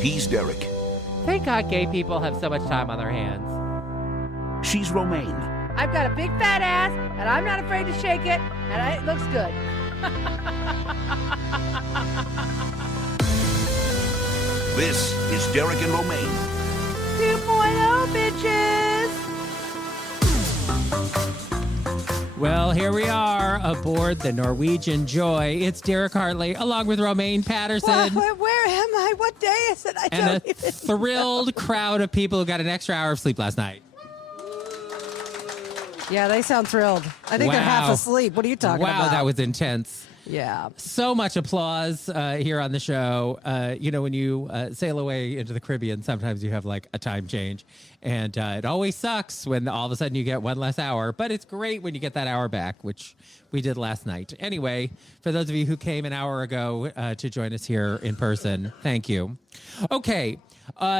He's Derek. Thank God gay people have so much time on their hands. She's Romaine. I've got a big fat ass, and I'm not afraid to shake it, and it looks good. This is Derek and Romaine. 2.0, bitches! Well, here we are aboard the Norwegian Joy. It's Derek Hartley along with Romaine Patterson. Where am I? What day is it? I and don't a even thrilled crowd of people who got an extra hour of sleep last night. Yeah, they sound thrilled. I think they're half asleep. What are you talking about? Wow, that was intense. Yeah. So much applause here on the show. When you sail away into the Caribbean, sometimes you have like a time change. And it always sucks when all of a sudden you get one less hour. But it's great when you get that hour back, which we did last night. Anyway, for those of you who came an hour ago to join us here in person, thank you. Okay.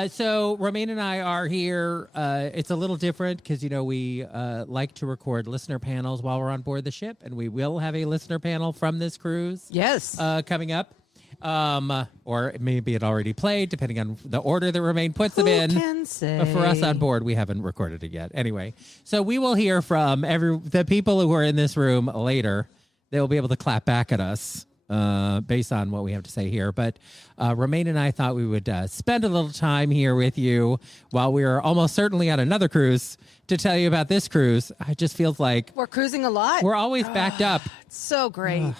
So Romaine and I are here. It's a little different because, we like to record listener panels while we're on board the ship. And we will have a listener panel from this cruise. Yes. Coming up. Or maybe it already played, depending on the order that Romaine puts them in. Can say? But for us on board, we haven't recorded it yet. Anyway, so we will hear from the people who are in this room later. They will be able to clap back at us. Based on what we have to say here. But Romaine and I thought we would spend a little time here with you while we are almost certainly on another cruise to tell you about this cruise. It just feels like We're cruising a lot. we're always backed up. It's so great.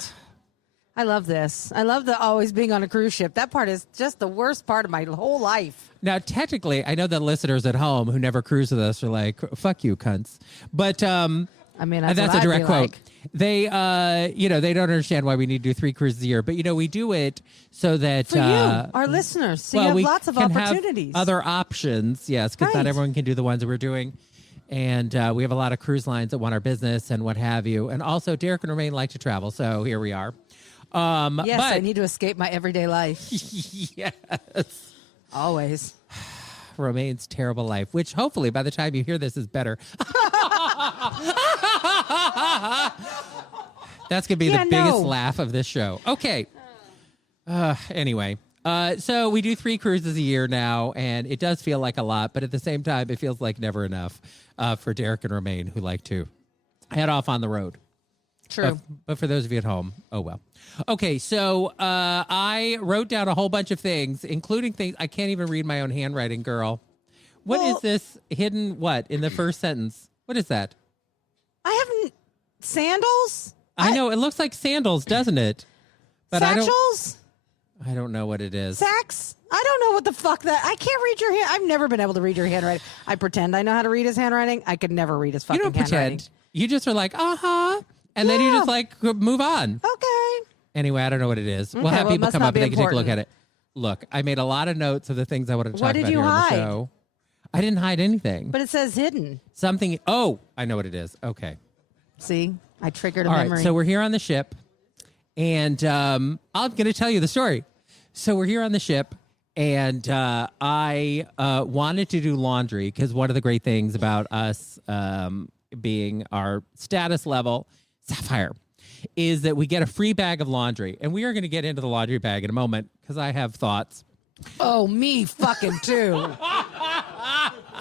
I love this. I love the always being on a cruise ship. That part is just the worst part of my whole life. Now, technically, I know that listeners at home who never cruise with us are like, fuck you, cunts. But I mean, that's a what direct I'd be quote. like. They, they don't understand why we need to do 3 cruises a year. But, we do it so that... For you, our listeners, so you have we lots of can opportunities. Have other options, yes, because not Right. everyone can do the ones that we're doing. And we have a lot of cruise lines that want our business and what have you. And also, Derek and Romaine like to travel, so here we are. Yes, but, I need to escape my everyday life. yes. Always. Romaine's terrible life, which hopefully by the time you hear this is better. That's going to be the biggest laugh of this show. Okay. Anyway, so we do 3 cruises a year now, and it does feel like a lot, but at the same time, it feels like never enough for Derek and Romaine, who like to head off on the road. True. But for those of you at home, oh well. Okay, so I wrote down a whole bunch of things, including things I can't even read my own handwriting, girl. What is this hidden in the first sentence? What is that? I haven't... Sandals? I know, it looks like sandals, doesn't it? But Satchels? I don't know what it is. Sacks? I don't know what the fuck that... I can't read your hand. I've never been able to read your handwriting. I pretend I know how to read his handwriting. I could never read his fucking You don't handwriting. pretend. You just are like, uh-huh. And then you just move on. Okay. Anyway, I don't know what it is. We'll Okay, have well, it people must come not up be and they can take a look at important. it. Look, I made a lot of notes of the things I wanted to talk What did about you here on the hide? show. I didn't hide anything. But it says hidden. Something. Oh, I know what it is. Okay. See? I triggered a All memory. right. So we're here on the ship, and I'm going to tell you the story. So we're here on the ship, and I wanted to do laundry because one of the great things about us being our status level, Sapphire, is that we get a free bag of laundry. And we are going to get into the laundry bag in a moment because I have thoughts. Oh, me fucking too.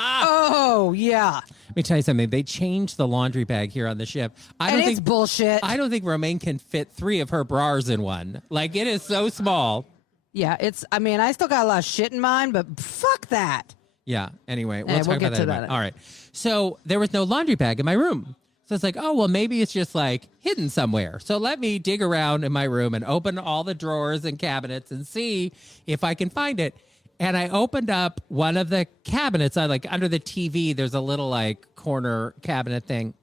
Oh, yeah. Let me tell you something. They changed the laundry bag here on the ship. It's bullshit. I don't think Romaine can fit 3 of her bras in one. Like, it is so small. Yeah, I still got a lot of shit in mine, but fuck that. Yeah. Anyway, we'll we'll talk get about to that. that. All right. So there was no laundry bag in my room. So it's like, oh, well, maybe it's just like hidden somewhere. So let me dig around in my room and open all the drawers and cabinets and see if I can find it. And I opened up one of the cabinets. I like under the TV, there's a little like corner cabinet thing.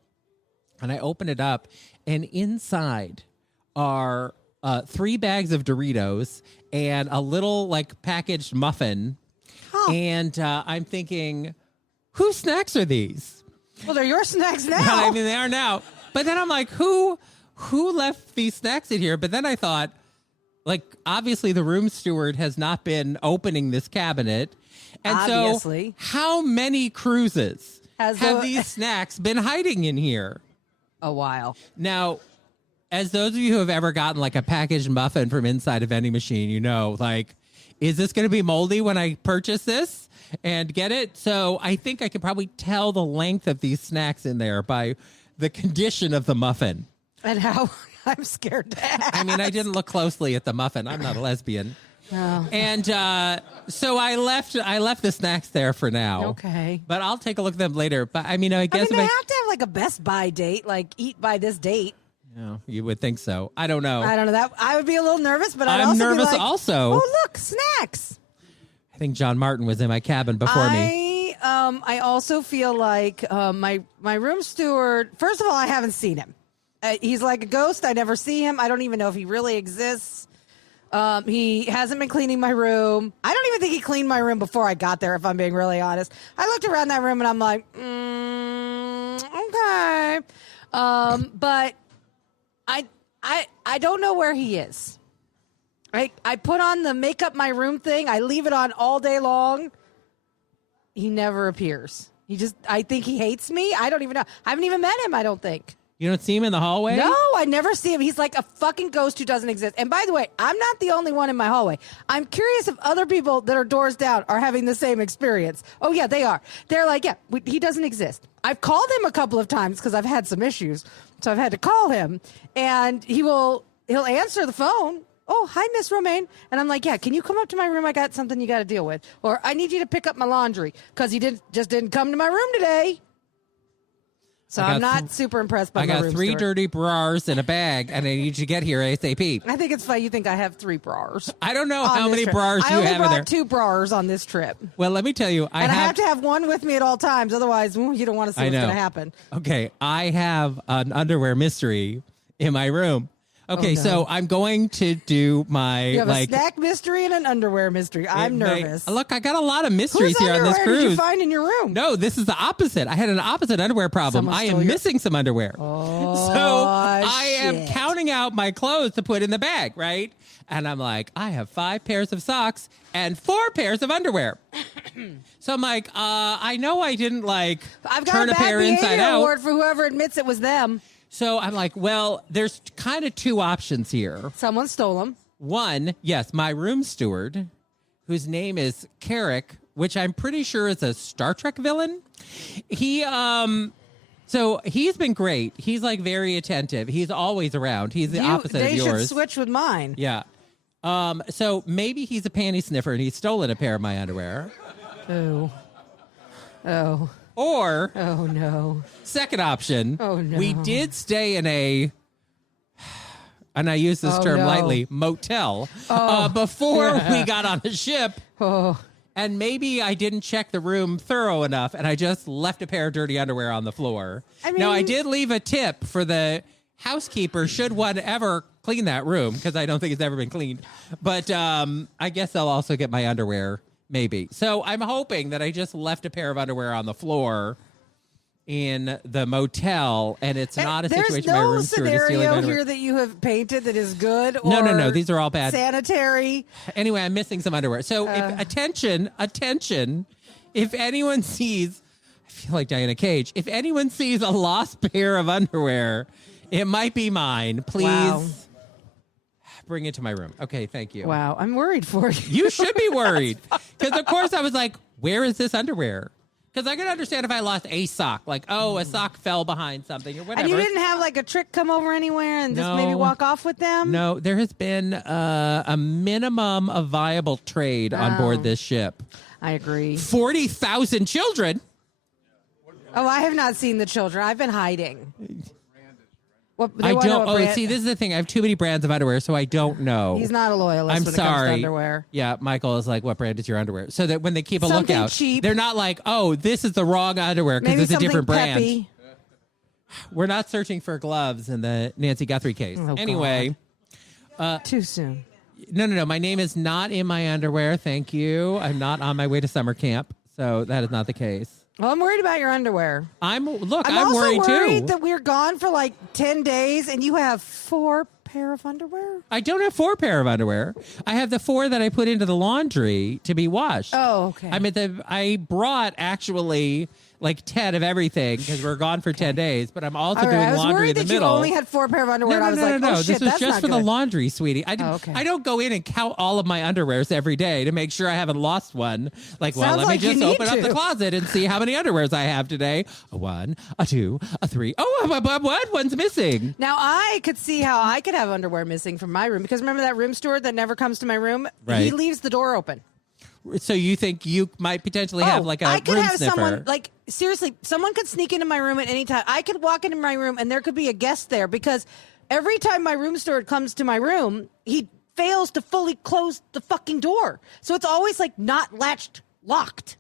And I opened it up, and inside are 3 bags of Doritos and a little like packaged muffin. Huh. And I'm thinking, whose snacks are these? Well, they're your snacks now. I mean, they are now. But then I'm like, who left these snacks in here? But then I thought, like, obviously the room steward has not been opening this cabinet. And obviously. So how many cruises have these snacks been hiding in here? A while. Now, as those of you who have ever gotten like a packaged muffin from inside a vending machine, like is this going to be moldy when I purchase this and get it? So I think I could probably tell the length of these snacks in there by the condition of the muffin. And how I'm scared to ask. I mean, I didn't look closely at the muffin. I'm not a lesbian. Oh. And so I left the snacks there for now. Okay. But I'll take a look at them later. But I mean, I guess they have to have like a Best Buy date, like eat by this date. No, you would think so. I don't know. I don't know. That I would be a little nervous, but I'd I'm also nervous be like, also. Oh, look, snacks. I think John Martin was in my cabin before me. I also feel like my room steward. First of all, I haven't seen him. He's like a ghost. I never see him. I don't even know if he really exists. He hasn't been cleaning my room. I don't even think he cleaned my room before I got there, if I'm being really honest. I looked around that room and I'm like, okay. But I don't know where he is. I put on the make up my room thing. I leave it on all day long. He never appears. I think he hates me. I don't even know. I haven't even met him, I don't think. You don't see him in the hallway? No, I never see him. He's like a fucking ghost who doesn't exist. And by the way, I'm not the only one in my hallway. I'm curious if other people that are doors down are having the same experience. Oh, yeah, they are. They're like, yeah, he doesn't exist. I've called him a couple of times because I've had some issues. So I've had to call him. And he'll answer the phone. Oh, hi, Miss Romaine. And I'm like, yeah, can you come up to my room? I got something you got to deal with. Or I need you to pick up my laundry because he didn't come to my room today. So I'm not super impressed by my room I got 3 steward. dirty bras in a bag, and I need you to get here ASAP. I think it's funny you think I have 3 bras. I don't know on how this many trip. bras you have in there. I only brought 2 bras on this trip. Well, let me tell you. I have to have one with me at all times. Otherwise, you don't want to see what's going to happen. Okay, I have an underwear mystery in my room. Okay, no. so I'm going to do my You have a snack mystery and an underwear mystery. I'm nervous. Look, I got a lot of mysteries here on this Whose cruise. underwear did you find in your room? No, this is the opposite. I had an opposite underwear problem. Someone I stole am your- missing some underwear. Oh, so I am shit. counting out my clothes to put in the bag, right? And I'm like, I have 5 pairs of socks and 4 pairs of underwear. So I'm like, I know I didn't I've got turn a a bad pair inside behavior out. award for whoever admits it was them. So I'm like, well, there's kind of 2 options here. Someone stole them. One, yes, my room steward, whose name is Carrick, which I'm pretty sure is a Star Trek villain. So he's been great. He's like very attentive. He's always around. He's the opposite of yours. They should switch with mine. Yeah. So maybe he's a panty sniffer and he's stolen a pair of my underwear. Oh. Or Oh, no. second option, Oh, no. we did stay in a, and I use this term no. lightly, motel before we got on the ship. Oh. And maybe I didn't check the room thorough enough, and I just left a pair of dirty underwear on the floor. Now, I did leave a tip for the housekeeper should one ever clean that room, because I don't think it's ever been cleaned. But I guess I'll also get my underwear, maybe. So I'm hoping that I just left a pair of underwear on the floor in the motel, and it's not a situation where my room steward is stealing my There's no scenario underwear. here that you have painted that is good or No. These are all bad. sanitary. Anyway, I'm missing some underwear. So if, attention, if anyone sees, I feel like Diana Cage, if anyone sees a lost pair of underwear, it might be mine. Please Wow. bring it to my room. Okay, thank you. Wow, I'm worried for you. You should be worried. Because, of course, I was like, where is this underwear? Because I can understand if I lost a sock, like, a sock fell behind something or whatever. And you didn't have like a trick come over anywhere and just maybe No. walk off with them? No, there has been a minimum of viable trade on board this ship. I agree. 40,000 children. Oh, I have not seen the children. I've been hiding. What, they I wanna know don't. what Oh, brand- see, this is the thing. I have too many brands of underwear, so I don't know. He's not a loyalist I'm when it comes to sorry. underwear. Yeah, Michael is like, "What brand is your underwear?" So that when they keep a Something lookout, cheap. they're not like, "Oh, this is the wrong underwear because Maybe it's a something different brand." peppy. We're not searching for gloves in the Nancy Guthrie case. Oh, Anyway, Too soon. no. My name is not in my underwear. Thank you. I'm not on my way to summer camp, so that is not the case. Well, I'm worried about your underwear. I'm I'm also worried worried too. that we're gone for like 10 days and you have 4 pair of underwear. I don't have 4 pair of underwear. I have the 4 that I put into the laundry to be washed. Oh, okay. I brought actually like 10 of everything because we're gone for 10 days, but I'm also All right, doing I was laundry worried in the that middle. you only had 4 pair of underwear. No, and I was like, no. oh, shit, This was that's just not for the good. laundry, sweetie. okay. I don't go in and count all of my underwears every day to make sure I haven't lost one. Like, well, Sounds let like me you just need open up the to. closet and see how many underwears I have today. A 1, a 2, a 3. Oh, what? One's missing. Now, I could see how I could have underwear missing from my room because remember that room steward that never comes to my room? Right. He leaves the door open. So you think you might potentially have like a I could room have sniffer? someone, like, seriously, someone could sneak into my room at any time. I could walk into my room and there could be a guest there because every time my room steward comes to my room, he fails to fully close the fucking door. So it's always like not latched, locked.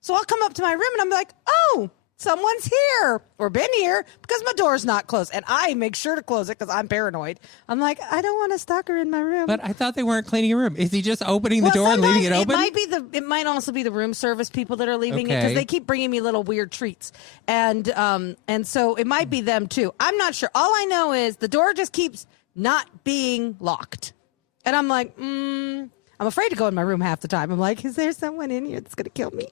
So I'll come up to my room and I'm like, oh, someone's here or been here because my door's not closed. And I make sure to close it because I'm paranoid. I'm like, I don't want a stalker in my room. But I thought they weren't cleaning your room. Is he just opening the door and leaving it open? It might also be the room service people that are leaving it Okay. because they keep bringing me little weird treats, and so it might be them too. I'm not sure. All I know is the door just keeps not being locked, and I'm like, I'm afraid to go in my room half the time. I'm like, is there someone in here that's gonna kill me?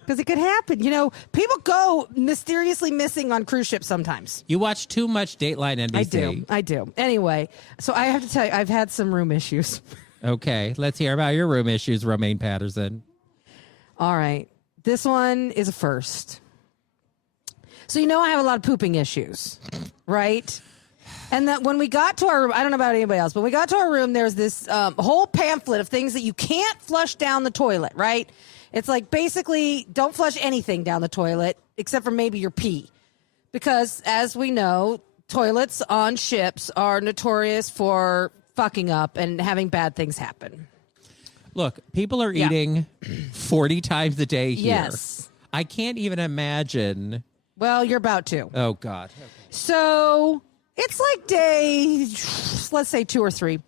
Because it could happen. You know, people go mysteriously missing on cruise ships sometimes. You watch too much Dateline NBC. I do. Anyway, so I have to tell you, I've had some room issues. Okay, let's hear about your room issues, Romaine Patterson. All right. This one is a first. So, you know, I have a lot of pooping issues, right? And that when we got to our room, I don't know about anybody else, but we got to our room, there's this whole pamphlet of things that you can't flush down the toilet, right? It's like basically don't flush anything down the toilet except for maybe your pee. Because as we know, toilets on ships are notorious for fucking up and having bad things happen. Look, people are eating 40 times a day here. Yes. I can't even imagine. Well, you're about to. Oh, God. Okay. So it's like day, let's say 2 or 3.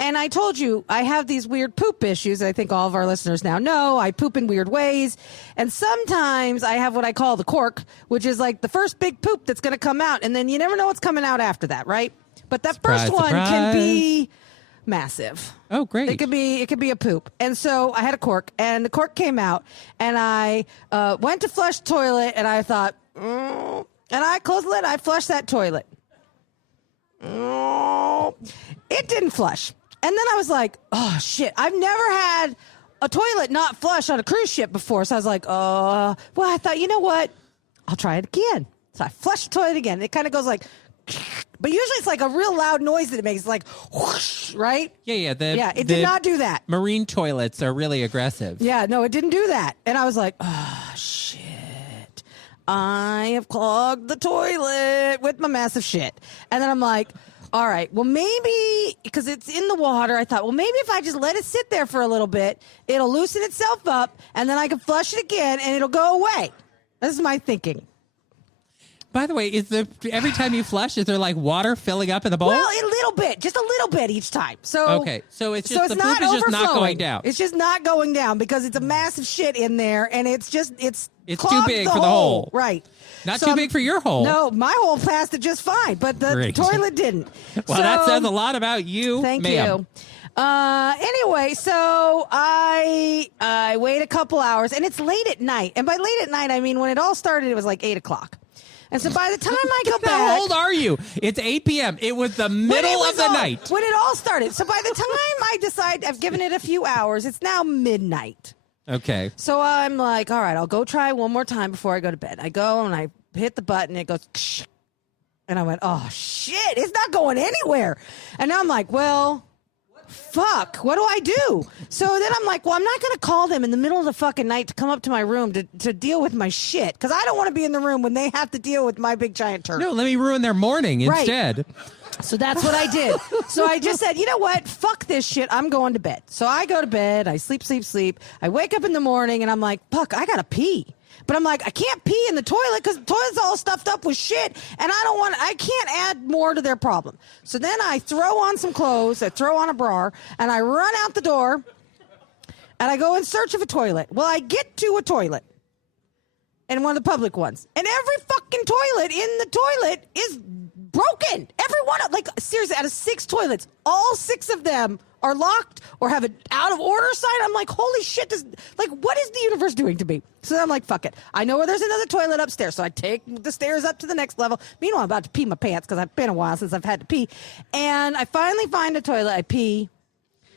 And I told you I have these weird poop issues. I think all of our listeners now know I poop in weird ways. And sometimes I have what I call the cork, which is like the first big poop that's going to come out. And then you never know what's coming out after that, right? But that Surprise, first one surprise. can be massive. Oh, great. It could be a poop. And so I had a cork and the cork came out and I went to flush the toilet and I thought, and I closed the lid. I flushed that toilet. It didn't flush. And then I was like, oh, shit. I've never had a toilet not flush on a cruise ship before. So I was like, well, I thought, you know what? I'll try it again. So I flushed the toilet again. It kind of goes like, but usually it's like a real loud noise that it makes, like whoosh, right? Yeah. It did not do that. Marine toilets are really aggressive. Yeah, no, it didn't do that. And I was like, oh, shit. I have clogged the toilet with my massive shit. And then I'm like, all right, well, maybe, because it's in the water, I thought, well, maybe if I just let it sit there for a little bit, it'll loosen itself up, and then I can flush it again, and it'll go away. This is my thinking. By the way, every time you flush, is there like water filling up in the bowl? Well, a little bit, just a little bit each time. So okay, so it's just the poop is just not going down. It's just not going down because it's a massive shit in there, and it's too clogged big for the hole. Right. Not too big for your hole. No, my hole passed it just fine, but the Great. toilet didn't. Well, that says a lot about you, Thank ma'am. you. Anyway, so I wait a couple hours, and it's late at night. And by late at night, I mean when it all started, it was like 8 o'clock. And so by the time I go back, How old are you? It's 8 p.m. It was the middle of the night. When it all started. So by the time I decide I've given it a few hours, it's now midnight. Okay. So I'm like, all right, I'll go try one more time before I go to bed. I go and I hit the button. It goes, ksh, and I went, oh, shit, it's not going anywhere. And now I'm like, well, fuck, what do I do? So then I'm like, well, I'm not going to call them in the middle of the fucking night to come up to my room to deal with my shit. Because I don't want to be in the room when they have to deal with my big giant turd. No, let me ruin their morning instead. So that's what I did. So I just said, you know what? Fuck this shit. I'm going to bed. So I go to bed. I sleep. I wake up in the morning and I'm like, fuck, I got to pee. But I'm like, I can't pee in the toilet because the toilet's all stuffed up with shit. And I can't add more to their problem. So then I throw on some clothes. I throw on a bra and I run out the door and I go in search of a toilet. Well, I get to a toilet. And one of the public ones. And every fucking toilet in the toilet is broken. Every one, like seriously, out of 6 toilets, all 6 of them are locked or have an out of order sign. I'm like, holy shit, what is the universe doing to me? So I'm like, fuck it. I know where there's another toilet upstairs. So I take the stairs up to the next level. Meanwhile, I'm about to pee my pants because it's been a while since I've had to pee. And I finally find a toilet. I pee.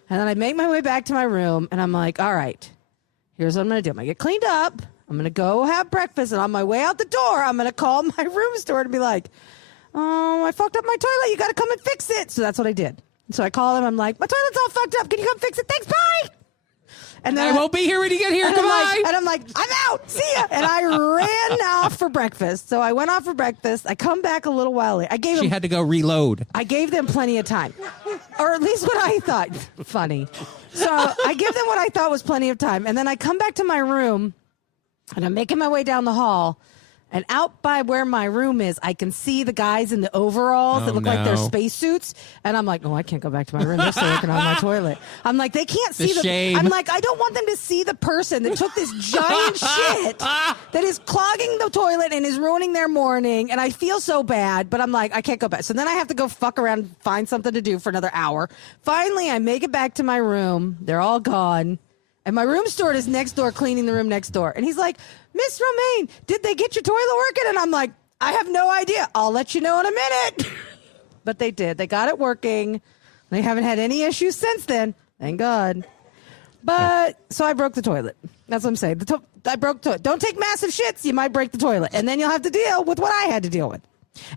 And then I make my way back to my room. And I'm like, all right, here's what I'm going to do. I'm going to get cleaned up. I'm going to go have breakfast. And on my way out the door, I'm going to call my room steward and be like, oh, I fucked up my toilet. You got to come and fix it. So that's what I did. So I call him. I'm like, my toilet's all fucked up. Can you come fix it? Thanks. Bye. And then I won't be here when you get here. Goodbye. And I'm like, I'm out. See ya. And I ran off for breakfast. So I went off for breakfast. I come back a little while later. She had to go reload. I gave them plenty of time. Or at least what I thought. Funny. So I give them what I thought was plenty of time. And then I come back to my room and I'm making my way down the hall. And out by where my room is, I can see the guys in the overalls that look like they're spacesuits. And I'm like, oh, I can't go back to my room. They're still working on my toilet. I'm like, they can't see the shame. I'm like, I don't want them to see the person that took this giant shit that is clogging the toilet and is ruining their morning. And I feel so bad, but I'm like, I can't go back. So then I have to go fuck around and find something to do for another hour. Finally, I make it back to my room. They're all gone. And my room steward is next door cleaning the room next door. And he's like, Miss Romaine, did they get your toilet working? And I'm like, I have no idea. I'll let you know in a minute. But they did. They got it working. They haven't had any issues since then. Thank God. But so I broke the toilet. That's what I'm saying. I broke the toilet. Don't take massive shits. You might break the toilet. And then you'll have to deal with what I had to deal with.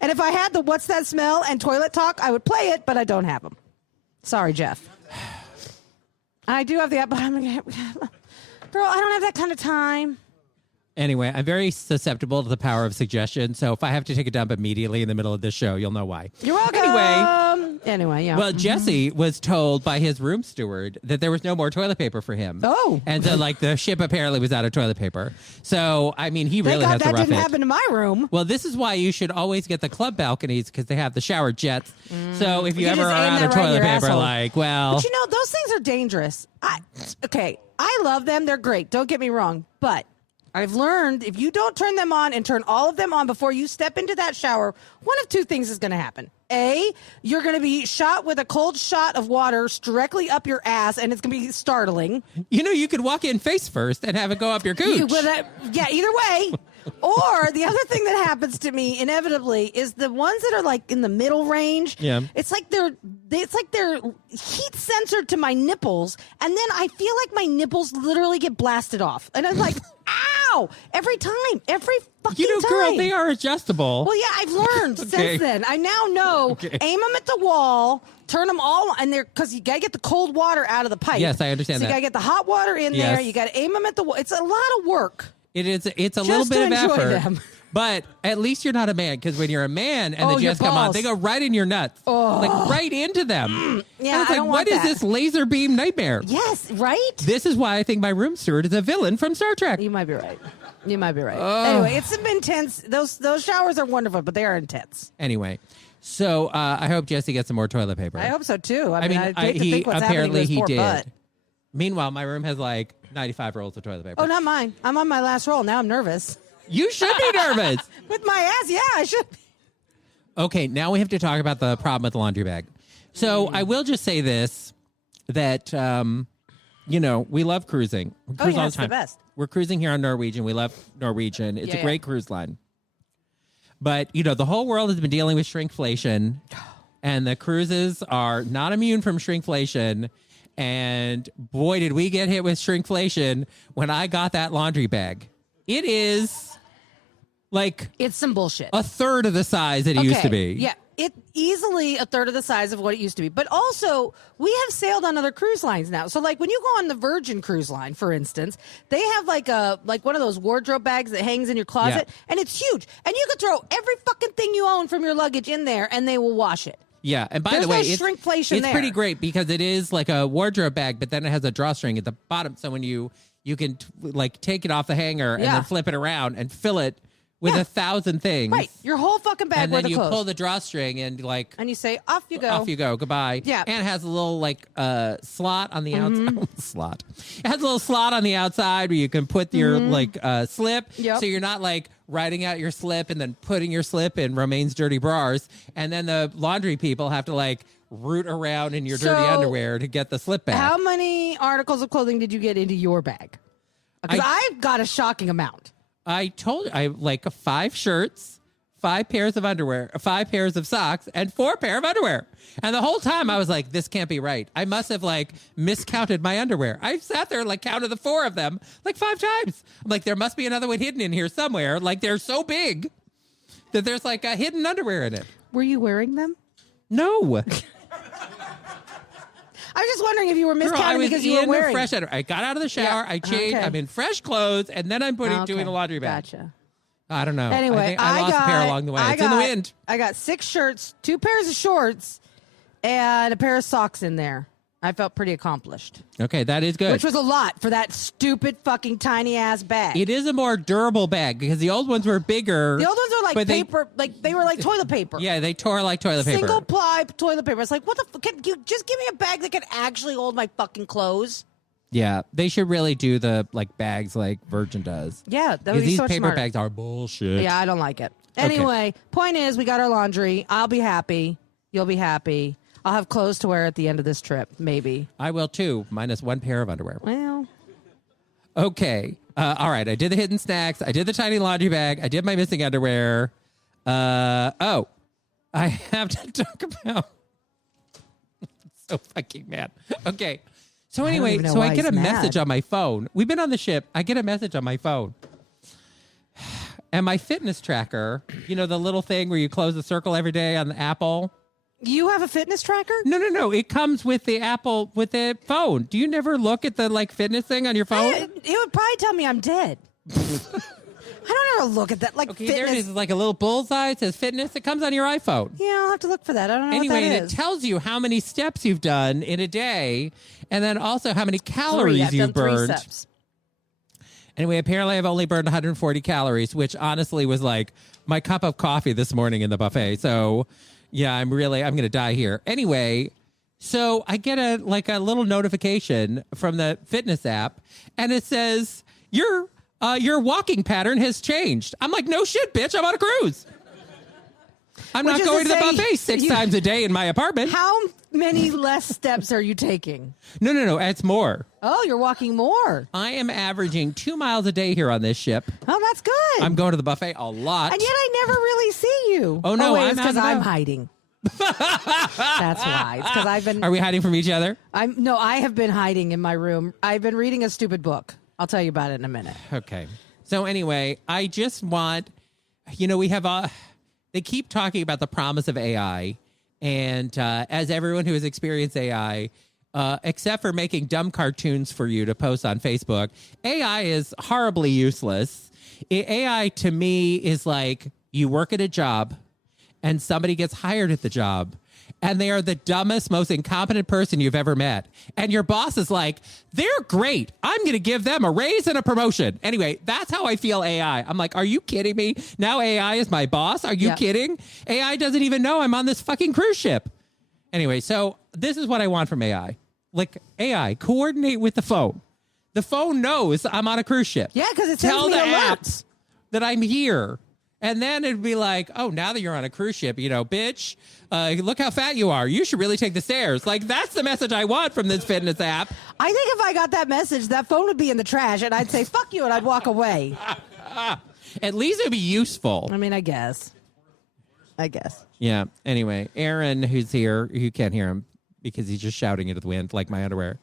And if I had the what's that smell and toilet talk, I would play it, but I don't have them. Sorry, Jeff. I do have the app, but girl, I don't have that kind of time. Anyway, I'm very susceptible to the power of suggestion. So if I have to take a dump immediately in the middle of this show, you'll know why. You're welcome. Anyway, yeah. Well, Jesse was told by his room steward that there was no more toilet paper for him. Oh. And so, the ship apparently was out of toilet paper. So, I mean, he really has to rough it. That didn't happen in my room. Well, this is why you should always get the club balconies because they have the shower jets. So if you ever are out of toilet paper, But you know, those things are dangerous. I love them. They're great. Don't get me wrong. But I've learned if you don't turn them on and turn all of them on before you step into that shower, one of two things is going to happen. A, you're going to be shot with a cold shot of water directly up your ass, and it's going to be startling. You know, you could walk in face first and have it go up your gooch. Yeah, either way. Or the other thing that happens to me inevitably is the ones that are in the middle range. Yeah, it's like they're heat censored to my nipples, and then I feel like my nipples literally get blasted off, and I'm like, ow! Every fucking time. Girl, they are adjustable. Well, yeah, I've learned since then. I now know. Aim them at the wall. Turn them all, and because you gotta get the cold water out of the pipe. Yes, I understand that. So you gotta get the hot water in there. You gotta aim them at the wall. It's a lot of work. It's a little bit of effort, but at least you're not a man because when you're a man and the jets come on, they go right in your nuts, right into them. Yeah, and it's what is this laser beam nightmare? Yes, right. This is why I think my room steward is a villain from Star Trek. You might be right. Anyway, it's intense. Those showers are wonderful, but they are intense. Anyway. So I hope Jesse gets some more toilet paper. I hope so too. I mean, I hate to think what's happening to his poor butt. Meanwhile, my room has 95 rolls of toilet paper. Oh, not mine. I'm on my last roll. Now I'm nervous. You should be nervous. With my ass, yeah, I should. Okay, now we have to talk about the problem with the laundry bag. So I will just say this, that, we love cruising. We cruise all the time. The best. We're cruising here on Norwegian. We love Norwegian. It's a great cruise line. But, the whole world has been dealing with shrinkflation, and the cruises are not immune from shrinkflation. And boy, did we get hit with shrinkflation when I got that laundry bag. It is it's some bullshit. A third of the size that it used to be. Yeah, it easily a third of the size of what it used to be. But also, we have sailed on other cruise lines now. So when you go on the Virgin cruise line, for instance, they have one of those wardrobe bags that hangs in your closet, and it's huge. And you could throw every fucking thing you own from your luggage in there, and they will wash it. Yeah, and by the way, shrinkflation it's pretty great because it is like a wardrobe bag, but then it has a drawstring at the bottom, so when you can take it off the hanger and then flip it around and fill it with 1,000 things. Right, your whole fucking bag. And then you pull the drawstring and and you say, "Off you go, off you go, goodbye." Yeah, and it has a little slot on the outside. Slot. It has a little slot on the outside where you can put your slip. Yep. So you're not writing out your slip and then putting your slip in Romaine's dirty bras, and then the laundry people have to root around in your dirty So, underwear to get the slip back. How many articles of clothing did you get into your bag? Because I've got a shocking amount. I told you, I like 5 shirts, 5 pairs of underwear, 5 pairs of socks, and 4 pair of underwear. And the whole time I was like, this can't be right. I must have like miscounted my underwear. I sat there and like counted the 4 of them like 5 times. I'm like, there must be another one hidden in here somewhere. Like they're so big that there's like a hidden underwear in it. Were you wearing them? No. I was just wondering if you were Girl, miscounting because you were wearing. fresh underwear. I got out of the shower. Yeah, I changed. okay. I'm in fresh clothes, and then I'm doing a laundry bag. Gotcha. I don't know. Anyway, I think I lost a pair along the way. It's in the wind. I got 6 shirts, 2 pairs of shorts, and a pair of socks in there. I felt pretty accomplished. Okay, that is good. Which was a lot for that stupid fucking tiny ass bag. It is a more durable bag because the old ones were bigger. The old ones are like but paper, they were like toilet paper. Yeah, they tore like toilet paper. Single ply toilet paper. It's like, what the fuck? Can you just give me a bag that can actually hold my fucking clothes? Yeah, they should really do the like bags like Virgin does. Yeah, that would Because be these so much paper smarter. bags are bullshit. Yeah, I don't like it. Anyway, point is, we got our laundry. I'll be happy. You'll be happy. I'll have clothes to wear at the end of this trip, maybe. I will too, minus 1 pair of underwear. Well, Okay. All right. I did the hidden snacks. I did the tiny laundry bag. I did my missing underwear. I have to talk about. So fucking mad. Okay. So don't anyway, even know so why I get a he's message mad. on my phone. We've been on the ship. I get a message on my phone. And my fitness tracker, you know, the little thing where you close the circle every day on the Apple. you have a fitness tracker? No. It comes with the Apple, with the phone. Do you never look at the like fitness thing on your phone? It would probably tell me I'm dead. I don't ever look at that. Like Okay, fitness. there it is. It's like a little bullseye. It says fitness. It comes on your iPhone. Yeah, I'll have to look for that. I don't know Anyway, what and that it is. tells you how many steps you've done in a day, and then also how many 3. calories I've you've done 3 burned. steps. Anyway, apparently I've only burned 140 calories, which honestly was like my cup of coffee this morning in the buffet. So, yeah, I'm going to die here. Anyway, so I get a little notification from the fitness app, and it says your walking pattern has changed. I'm like, no shit, bitch. I'm on a cruise. I'm Which not is going to to the say, buffet 6 times a day in my apartment. How many less steps are you taking? No. It's more. Oh, you're walking more. I am averaging 2 miles a day here on this ship. Oh, that's good. I'm going to the buffet a lot. And yet I never really see you. Oh, no, wait, I'm it's because out and I'm about. hiding. That's why. It's because I've been. Are we hiding from each other? I have been hiding in my room. I've been reading a stupid book. I'll tell you about it in a minute. Okay. So anyway, I just want, we have they keep talking about the promise of AI. And as everyone who has experienced AI, except for making dumb cartoons for you to post on Facebook, AI is horribly useless. AI to me is like you work at a job and somebody gets hired at the job and they are the dumbest, most incompetent person you've ever met. And your boss is like, they're great. I'm going to give them a raise and a promotion. Anyway, that's how I feel AI. I'm like, are you kidding me? Now AI is my boss? Are you Yeah. kidding? AI doesn't even know I'm on this fucking cruise ship. Anyway, so this is what I want from AI. Like, AI, coordinate with the phone. The phone knows I'm on a cruise ship. Yeah, because it sends Tell me the alerts. app that I'm here. And then it'd be like, oh, now that you're on a cruise ship, bitch, look how fat you are. You should really take the stairs. Like, that's the message I want from this fitness app. I think if I got that message, that phone would be in the trash, and I'd say "fuck you" and I'd walk away. At least it'd be useful. I mean, I guess. Yeah. Anyway, Aaron, who's here, you can't hear him because he's just shouting into the wind like my underwear.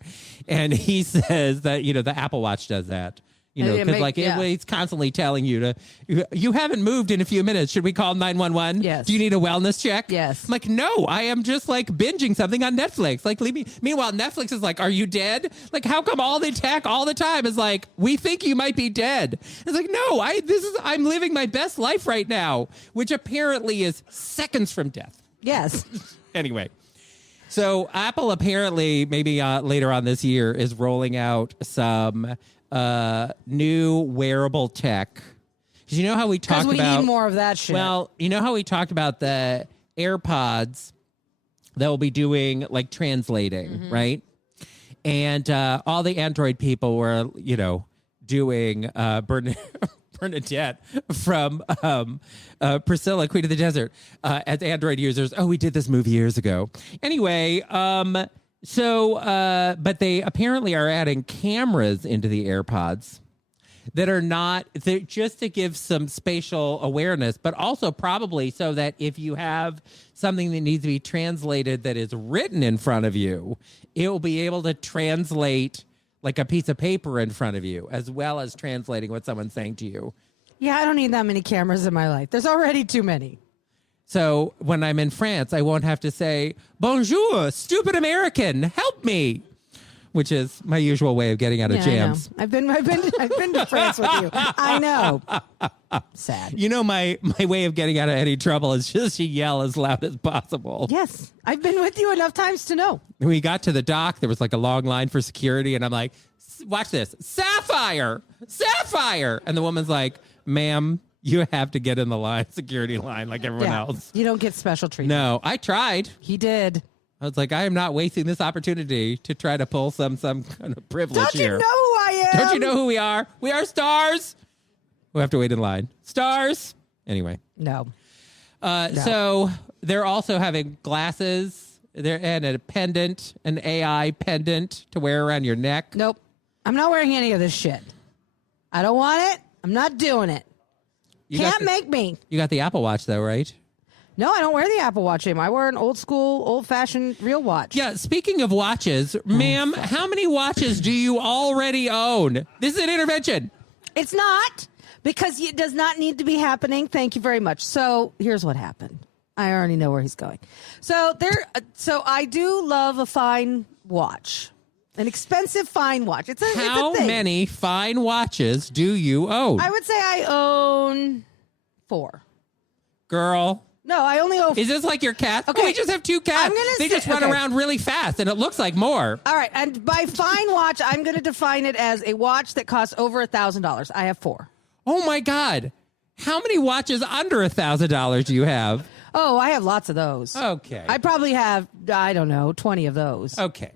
And he says that, the Apple Watch does that. Because it's constantly telling you you haven't moved in a few minutes. Should we call 911? Yes. Do you need a wellness check? Yes. I'm like, no, I am just like binging something on Netflix. Like, leave me. Meanwhile, Netflix is like, are you dead? Like, how come all the tech all the time is like, we think you might be dead? It's like, no, I'm living my best life right now, which apparently is seconds from death. Yes. Anyway. So Apple apparently maybe later on this year is rolling out some new wearable tech. Because you know how we talked Because about... we need more of that shit. Well, you know how we talked about the AirPods that will be doing like translating, right? And all the Android people were, doing Bernadette from Priscilla, Queen of the Desert, as Android users. Oh, we did this movie years ago. Anyway, but they apparently are adding cameras into the AirPods that are not just to give some spatial awareness, but also probably so that if you have something that needs to be translated that is written in front of you, it will be able to translate like a piece of paper in front of you, as well as translating what someone's saying to you. Yeah, I don't need that many cameras in my life. There's already too many. So when I'm in France, I won't have to say, bonjour, stupid American, help me, which is my usual way of getting out of jams. I've been to France with you. I know. Sad. You know, my way of getting out of any trouble is just to yell as loud as possible. Yes. I've been with you enough times to know. When we got to the dock, there was like a long line for security, and I'm like, watch this, Sapphire, Sapphire. And the woman's like, ma'am, you have to get in the security line like everyone else. You don't get special treatment. No, I tried. He did. I was like, I am not wasting this opportunity to try to pull some kind of privilege here. Don't you know who I am? Don't you know who we are? We are stars. We have to wait in line. Stars. Anyway. No. So they're also having glasses and a pendant, an AI pendant to wear around your neck. Nope. I'm not wearing any of this shit. I don't want it. I'm not doing it. Can't make me. You got the Apple Watch, though, right? No, I don't wear the Apple Watch anymore. I wear an old school, old-fashioned real watch. Yeah, speaking of watches, ma'am, how many watches do you already own? This is an intervention. It's not, because it does not need to be happening. Thank you very much. So here's what happened. I already know where he's going. So I do love a fine watch. An expensive fine watch. It's a How thing. many fine watches do you own? I would say I own 4. Girl. No, I only own. Is this like your cats? Okay. Oh, we just have 2 cats. They just run around really fast, and it looks like more. All right, and by fine watch, I'm going to define it as a watch that costs over $1,000. I have 4. Oh my God! How many watches under $1,000 do you have? Oh, I have lots of those. Okay. I probably have, I don't know, 20 of those. Okay.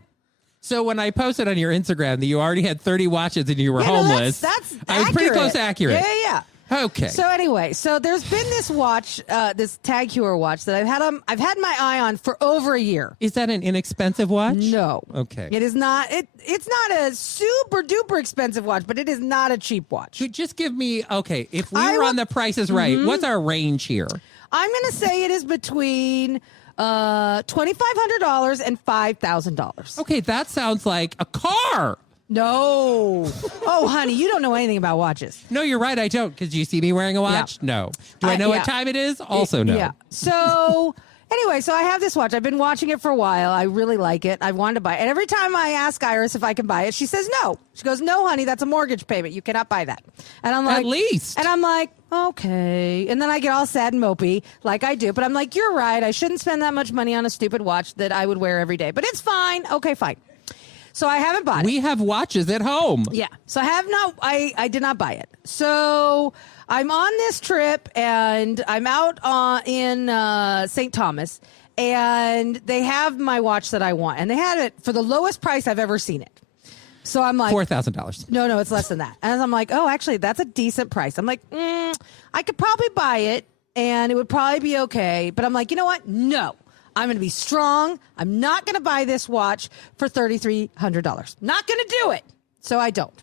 So when I posted on your Instagram that you already had 30 watches and you were homeless, that's I was pretty close to accurate. Yeah. Okay. So anyway, there's been this watch, this Tag Heuer watch that I've had my eye on for over a year. Is that an inexpensive watch? No. Okay. It is not. It's not a super duper expensive watch, but it is not a cheap watch. Just give me, okay, if we were on the Price is Right, what's our range here? I'm going to say it is between $2,500 and $5,000. Okay, that sounds like a car. No. Oh, honey, you don't know anything about watches. No, you're right. I don't. Because do you see me wearing a watch? Yeah. No. Do I know what time it is? Also, no. Yeah. So anyway, I have this watch. I've been watching it for a while. I really like it. I wanted to buy it. And every time I ask Iris if I can buy it, she says no. She goes, no, honey, that's a mortgage payment. You cannot buy that. And I'm like, at least. And I'm like, okay. And then I get all sad and mopey like I do. But I'm like, you're right. I shouldn't spend that much money on a stupid watch that I would wear every day. But it's fine. Okay, fine. So I haven't bought it. We have watches at home. Yeah. So I did not buy it. So I'm on this trip and I'm out in St. Thomas and they have my watch that I want. And they had it for the lowest price I've ever seen it. So I'm like, $4,000. No, it's less than that. And I'm like, oh, actually, that's a decent price. I'm like, I could probably buy it and it would probably be okay. But I'm like, you know what? No. I'm going to be strong. I'm not going to buy this watch for $3,300. Not going to do it. So I don't.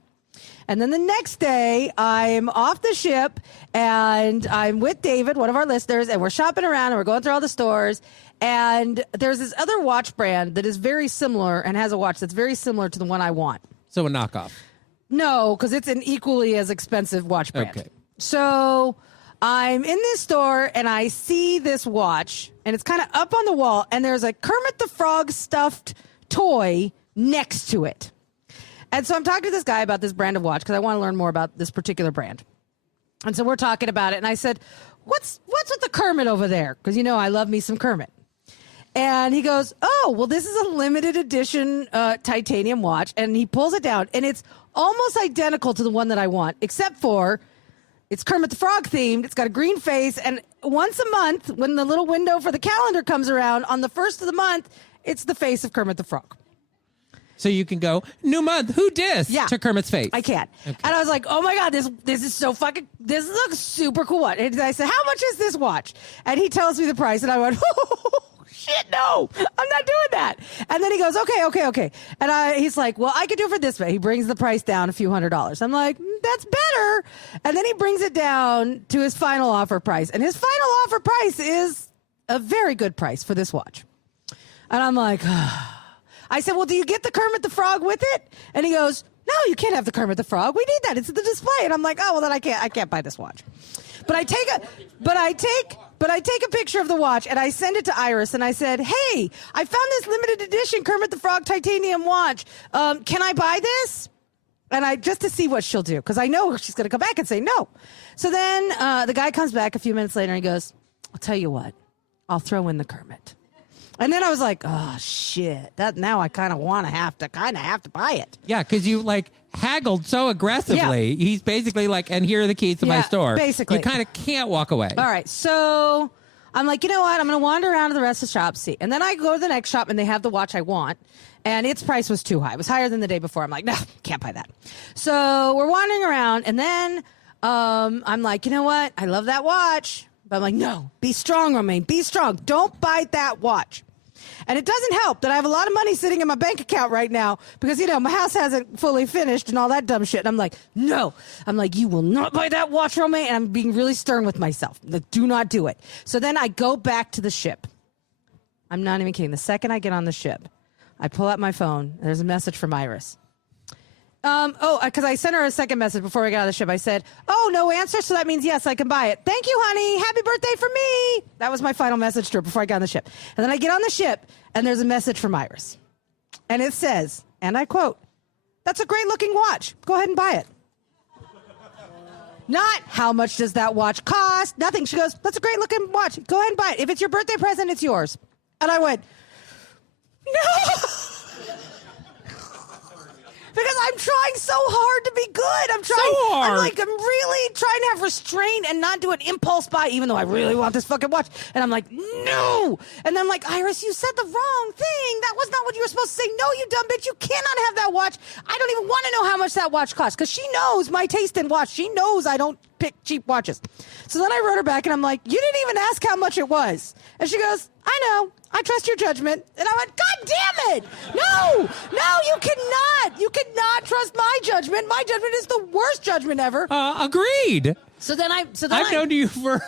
And then the next day, I'm off the ship and I'm with David, one of our listeners, and we're shopping around and we're going through all the stores. And there's this other watch brand that is very similar and has a watch that's very similar to the one I want. So a knockoff. No, because it's an equally as expensive watch brand. Okay. So I'm in this store and I see this watch and it's kind of up on the wall and there's a Kermit the Frog stuffed toy next to it. And so I'm talking to this guy about this brand of watch because I want to learn more about this particular brand. And so we're talking about it and I said, what's with the Kermit over there? Because, you know, I love me some Kermit. And he goes, oh, well, this is a limited edition titanium watch. And he pulls it down and it's almost identical to the one that I want, except for it's Kermit the Frog themed. It's got a green face. And once a month, when the little window for the calendar comes around, on the first of the month, it's the face of Kermit the Frog. So you can go, new month, who dis? Yeah. To Kermit's face. I can't. Okay. And I was like, oh my God, this is so fucking, this looks super cool. And I said, how much is this watch? And he tells me the price. And I went, oh, shit, no, I'm not doing that. And then he goes, okay. And he's like, well, I could do it for this way. He brings the price down a few $100s. I'm like, that's better. And then he brings it down to his final offer price. And his final offer price is a very good price for this watch. And I'm like, I said, well, do you get the Kermit the Frog with it? And he goes, no, you can't have the Kermit the Frog. We need that. It's the display. And I'm like, oh, well, then I can't buy this watch. But I take a picture of the watch and I send it to Iris and I said, hey, I found this limited edition Kermit the Frog titanium watch. Can I buy this? And just to see what she'll do, because I know she's going to come back and say no. So then the guy comes back a few minutes later and he goes, I'll tell you what, I'll throw in the Kermit. And then I was like, oh, shit. Now I kind of have to buy it. Yeah, because you haggled so aggressively. Yeah. He's basically like, and here are the keys to my store. Basically. You kind of can't walk away. All right. So I'm like, you know what? I'm going to wander around to the rest of the shop, see. And then I go to the next shop and they have the watch I want. And its price was too high. It was higher than the day before. I'm like, no, can't buy that. So we're wandering around. And then I'm like, you know what? I love that watch. But I'm like, no, be strong, Romaine. Be strong. Don't buy that watch. And it doesn't help that I have a lot of money sitting in my bank account right now because, my house hasn't fully finished and all that dumb shit. And I'm like, no. I'm like, you will not buy that watch, Romaine. And I'm being really stern with myself. Like, do not do it. So then I go back to the ship. I'm not even kidding. The second I get on the ship, I pull out my phone. There's a message from Iris. Because I sent her a second message before we got on the ship. I said, oh, no answer, so that means yes, I can buy it. Thank you, honey. Happy birthday for me. That was my final message to her before I got on the ship. And then I get on the ship, and there's a message from Iris. And it says, and I quote, that's a great-looking watch. Go ahead and buy it. Not, how much does that watch cost? Nothing. She goes, that's a great-looking watch. Go ahead and buy it. If it's your birthday present, it's yours. And I went, no. Because I'm trying so hard to be good. I'm trying so hard. I'm really trying to have restraint and not do an impulse buy, even though I really want this fucking watch. And I'm like, no. And then I'm like, Iris, you said the wrong thing. That was not what you were supposed to say. No, you dumb bitch. You cannot have that watch. I don't even want to know how much that watch costs because she knows my taste in watch. She knows I don't pick cheap watches. So then I wrote her back and I'm like, you didn't even ask how much it was. And she goes, I know. I trust your judgment. And I went, God damn it. No, you cannot. You cannot trust my judgment. My judgment is the worst judgment ever. Agreed. I've known you for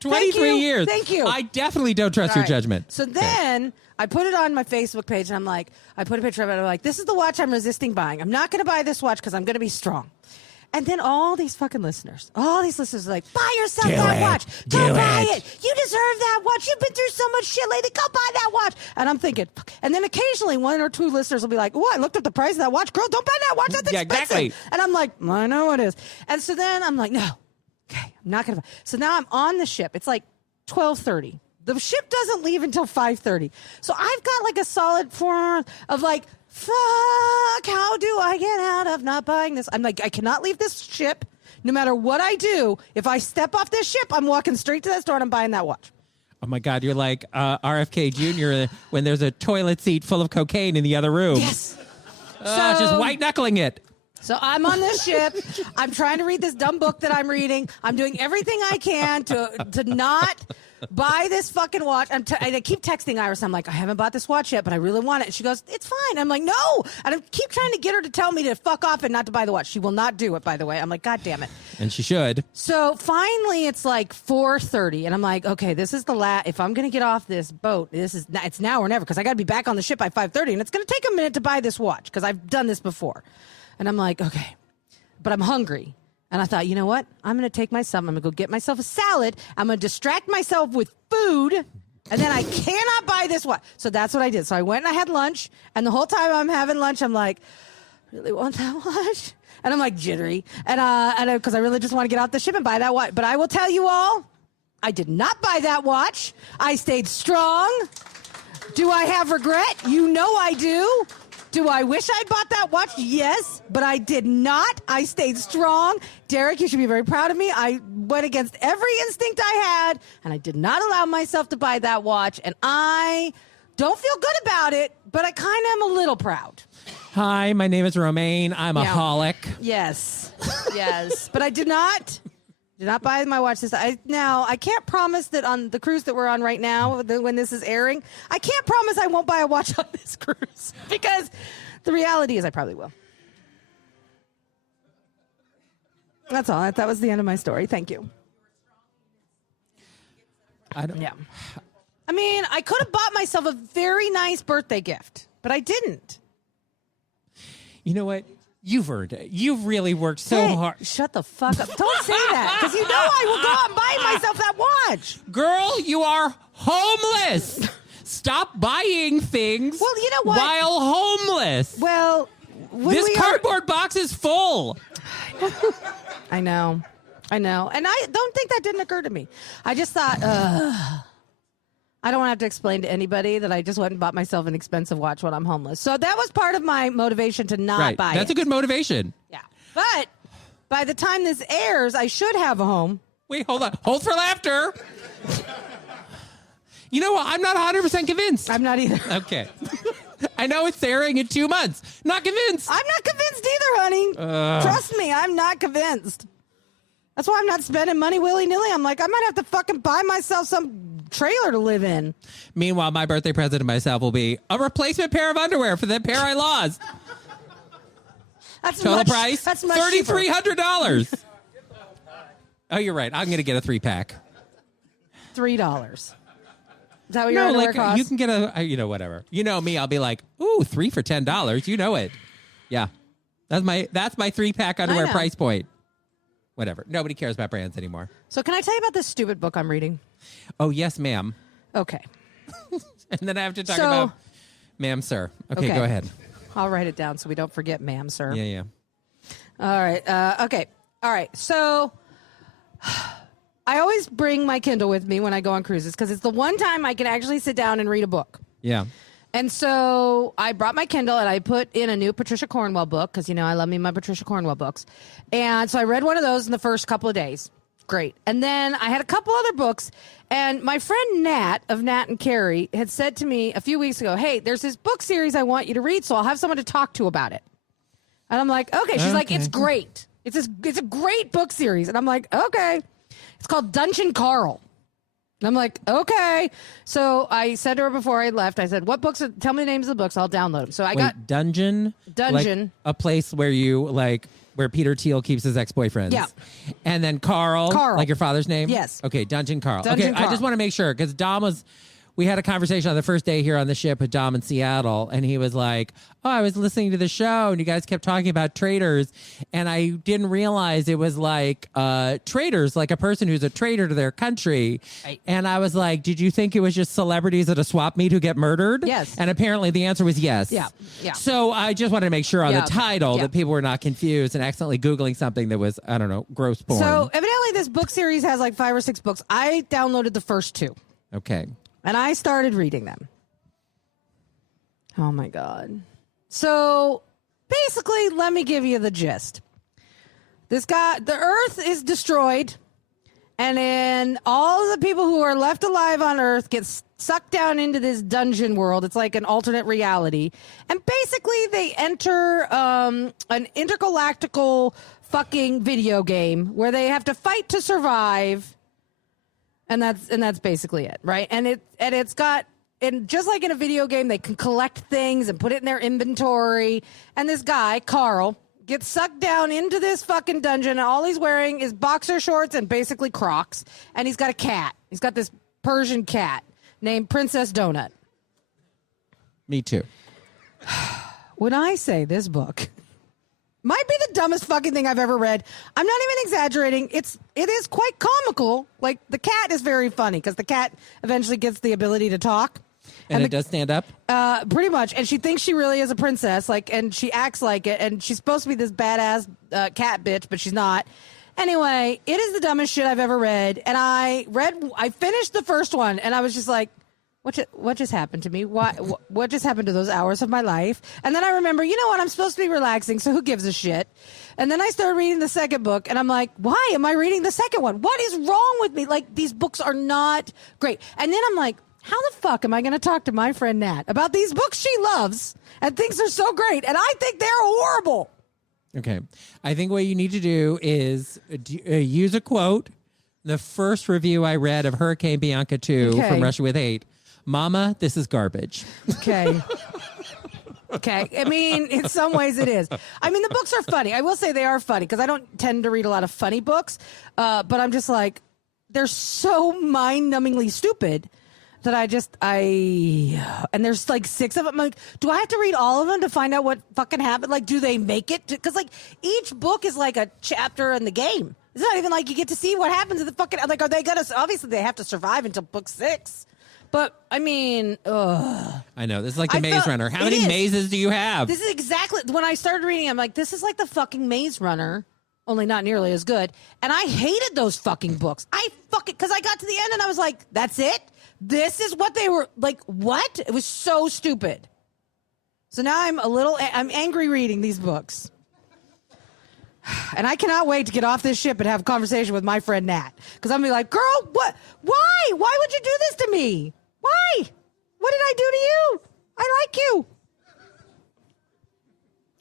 23 years. Thank you. I definitely don't trust your judgment. So then I put it on my Facebook page and I'm like, I put a picture of it. I'm like, this is the watch I'm resisting buying. I'm not going to buy this watch because I'm going to be strong. And then all these fucking listeners are like, buy yourself that watch. Don't buy it. You deserve that watch. You've been through so much shit lately. Go buy that watch. And I'm thinking, and then occasionally one or two listeners will be like, I looked up the price of that watch. Girl, don't buy that watch. That's expensive. Exactly. And I'm like, I know it is. And so then I'm like, no. Okay, I'm not going to buy. So now I'm on the ship. It's like 12:30. The ship doesn't leave until 5:30. So I've got a solid 4 hours of fuck, how do I get out of not buying this? I'm like, I cannot leave this ship. No matter what I do, if I step off this ship, I'm walking straight to that store and I'm buying that watch. Oh, my God. You're like RFK Jr. when there's a toilet seat full of cocaine in the other room. Yes. Just white-knuckling it. So I'm on this ship. I'm trying to read this dumb book that I'm reading. I'm doing everything I can to not buy this fucking watch. I keep texting Iris. I'm like, I haven't bought this watch yet, but I really want it. And she goes, it's fine. I'm like, no. And I keep trying to get her to tell me to fuck off and not to buy the watch. She will not do it, by the way. I'm like, God damn it. And she should. So finally it's 4:30. And I'm like, okay, this is the last. If I'm going to get off this boat, it's now or never because I got to be back on the ship by 5:30. And it's going to take a minute to buy this watch because I've done this before. And I'm like, okay, but I'm hungry. And I thought, you know what? I'm going to take myself, I'm going to go get myself a salad. I'm going to distract myself with food. And then I cannot buy this watch. So that's what I did. So I went and I had lunch. And the whole time I'm having lunch, I'm like, really want that watch? And I'm like jittery. And because I really just want to get off the ship and buy that watch. But I will tell you all, I did not buy that watch. I stayed strong. Do I have regret? You know I do. Do I wish I bought that watch? Yes, but I did not. I stayed strong. Derek, you should be very proud of me. I went against every instinct I had, and I did not allow myself to buy that watch. And I don't feel good about it, but I kind of am a little proud. Hi, my name is Romaine. I'm a holic. Yes. Yes. But I did not buy my watch this. Now, I can't promise that on the cruise that we're on right now, when this is airing, I can't promise I won't buy a watch on this cruise because the reality is I probably will. That's all. That was the end of my story. Thank you. Yeah. I mean, I could have bought myself a very nice birthday gift, but I didn't. You know what? You've earned it. You've really worked so hard. Shut the fuck up. Don't say that, because you know I will go out and buy myself that watch. Girl, you are homeless. Stop buying things Well, you know what? while homeless. Well, this cardboard box is full. I know. And I don't think that didn't occur to me. I just thought, I don't want to have to explain to anybody that I just went and bought myself an expensive watch when I'm homeless. So that was part of my motivation to not buy it. That's a good motivation. Yeah. But by the time this airs, I should have a home. Wait, hold on. Hold for laughter. You know what? I'm not 100% convinced. I'm not either. Okay. I know it's airing in 2 months. Not convinced. I'm not convinced either, honey. Trust me, I'm not convinced. That's why I'm not spending money willy-nilly. I'm like, I might have to fucking buy myself some trailer to live in. Meanwhile, my birthday present to myself will be a replacement pair of underwear for the pair I lost. That's Total price? That's much $3,300. Oh, you're right. I'm going to get a 3-pack. $3. Is that what your underwear costs? You can get whatever. You know me, I'll be like, ooh, 3 for $10. You know it. Yeah. That's my 3-pack underwear price point. Whatever. Nobody cares about brands anymore. So can I tell you about this stupid book I'm reading? Oh, yes, ma'am. Okay. And then I have to talk about ma'am, sir. Okay, go ahead. I'll write it down so we don't forget ma'am, sir. Yeah. All right. Okay. All right. So I always bring my Kindle with me when I go on cruises because it's the one time I can actually sit down and read a book. Yeah. And so I brought my Kindle and I put in a new Patricia Cornwell book because, I love me my Patricia Cornwell books. And so I read one of those in the first couple of days. Great. And then I had a couple other books. And my friend Nat of Nat and Carrie had said to me a few weeks ago, hey, there's this book series I want you to read, so I'll have someone to talk to about it. And I'm like, okay. She's like, it's great. It's a great book series. And I'm like, okay. It's called Dungeon Carl. And I'm like, okay. So I said to her before I left, I said, what books? Tell me the names of the books. I'll download them. So I got Dungeon. Like a place where where Peter Thiel keeps his ex-boyfriends. Yeah. And then Carl. Like your father's name? Yes. Okay, Dungeon Carl. Dungeon Carl. I just want to make sure because we had a conversation on the first day here on the ship with Dom in Seattle, and he was like, oh, I was listening to the show, and you guys kept talking about traders, and I didn't realize it was like traders, like a person who's a traitor to their country. Right. And I was like, did you think it was just celebrities at a swap meet who get murdered? Yes. And apparently the answer was yes. Yeah. So I just wanted to make sure on the title that people were not confused and accidentally Googling something that was, I don't know, gross porn. So evidently this book series has like 5 or 6 books. I downloaded the first 2. Okay. And I started reading them. Oh, my God. So, basically, let me give you the gist. The Earth is destroyed, and then all of the people who are left alive on Earth get sucked down into this dungeon world. It's like an alternate reality. And basically, they enter an intergalactical fucking video game where they have to fight to survive. And that's basically it, right? And just like in a video game, they can collect things and put it in their inventory. And this guy, Carl, gets sucked down into this fucking dungeon, and all he's wearing is boxer shorts and basically Crocs. And he's got a cat. He's got this Persian cat named Princess Donut. Me too. When I say this book might be the dumbest fucking thing I've ever read. I'm not even exaggerating. It is quite comical. Like, the cat is very funny because the cat eventually gets the ability to talk. And it does stand up? Pretty much. And she thinks she really is a princess, and she acts like it. And she's supposed to be this badass cat bitch, but she's not. Anyway, it is the dumbest shit I've ever read. And I finished the first one, and I was just like, what just happened to me? What just happened to those hours of my life? And then I remember, you know what? I'm supposed to be relaxing, so who gives a shit? And then I started reading the second book, and I'm like, why am I reading the second one? What is wrong with me? Like, these books are not great. And then I'm like, how the fuck am I going to talk to my friend Nat about these books she loves and thinks are so great, and I think they're horrible? Okay. I think what you need to do is use a quote. The first review I read of Hurricane Bianca 2 from Russia with Hate. Mama, this is garbage. Okay. Okay. I mean, in some ways it is. I mean, the books are funny. I will say they are funny because I don't tend to read a lot of funny books. But I'm just like, they're so mind-numbingly stupid that and there's like 6 of them. I'm like, do I have to read all of them to find out what fucking happened? Like, do they make it? Because like each book is like a chapter in the game. It's not even like you get to see what happens in the fucking, like, are they going to, obviously they have to survive until book 6. But, I mean, I know. This is like the Maze Runner. How many mazes do you have? This is exactly, when I started reading, I'm like, this is like the fucking Maze Runner, only not nearly as good. And I hated those fucking books. Because I got to the end and I was like, that's it? This is what they were, like, what? It was so stupid. So now I'm angry reading these books. And I cannot wait to get off this ship and have a conversation with my friend Nat. Because I'm going to be like, girl, what? Why? Why would you do this to me? Why? What did I do to you? I like you.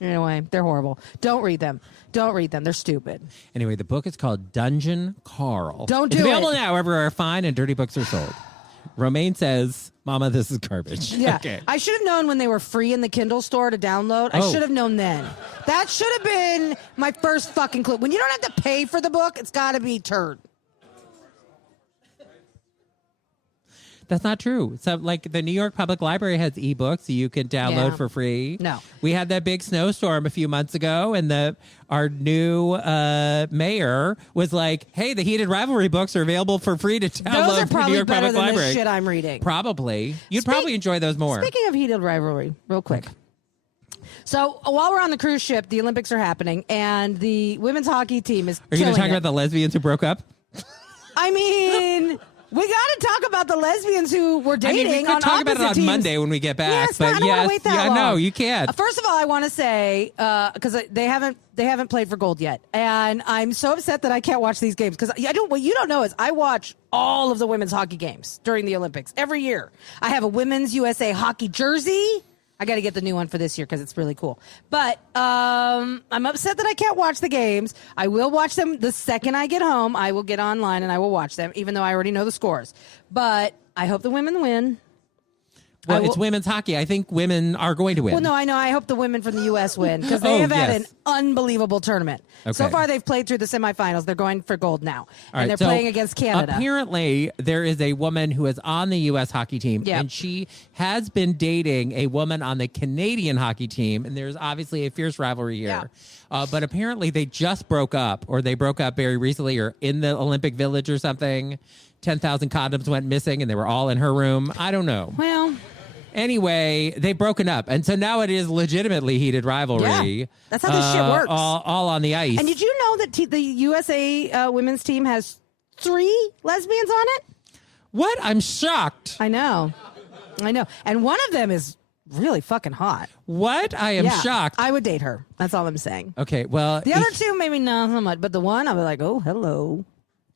Anyway, they're horrible. Don't read them. Don't read them. They're stupid. Anyway, the book is called Dungeon Carl. Don't do It's available it. now everywhere fine and dirty books are sold. Romaine says, Mama, this is garbage. Yeah. Okay. I should have known when they were free in the Kindle store to download. I should have known then. That should have been my first fucking clue. When you don't have to pay for the book, it's got to be turd. That's not true. So, like, the New York Public Library has ebooks you can download for free. No. We had that big snowstorm a few months ago, and our new mayor was like, hey, the Heated Rivalry books are available for free to download Those are from the New probably York better Public than Library. the shit I'm reading. Probably. You'd probably enjoy those more. Speaking of Heated Rivalry, real quick. So while we're on the cruise ship, the Olympics are happening, and the women's hockey team is Are you going to talk it. about the lesbians who broke up? I mean, we got to talk about the lesbians who were dating. We could on talk about it on teams. Monday when we get back. Yes, but I don't want to wait that long. No, you can't. First of all, I want to say because they haven't played for gold yet, and I'm so upset that I can't watch these games because what you don't know is I watch all of the women's hockey games during the Olympics every year. I have a women's USA hockey jersey. I got to get the new one for this year because it's really cool. But I'm upset that I can't watch the games. I will watch them the second I get home. I will get online and I will watch them, even though I already know the scores. But I hope the women win. Well, it's women's hockey. I think women are going to win. Well, no, I know. I hope the women from the U.S. win because they have had an yes. unbelievable tournament. Okay. So far, they've played through the semifinals. They're going for gold now. All and right, they're playing against Canada. Apparently, there is a woman who is on the U.S. hockey team, Yep. and she has been dating a woman on the Canadian hockey team, and there's obviously a fierce rivalry here. Yeah. But apparently, they just broke up, or they broke up very recently, or in the Olympic Village or something. 10,000 condoms went missing, and they were all in her room. I don't know. Well, Anyway, they've broken up, and so now it is legitimately heated rivalry. Yeah, that's how this shit works. All on the ice. and did you know that the USA women's team has 3 lesbians on it? What? I'm shocked. I know. And one of them is really fucking hot. What? I am shocked. I would date her. That's all I'm saying. Okay, well, The other 2, maybe not so much, but the one, I'll be like, oh, hello.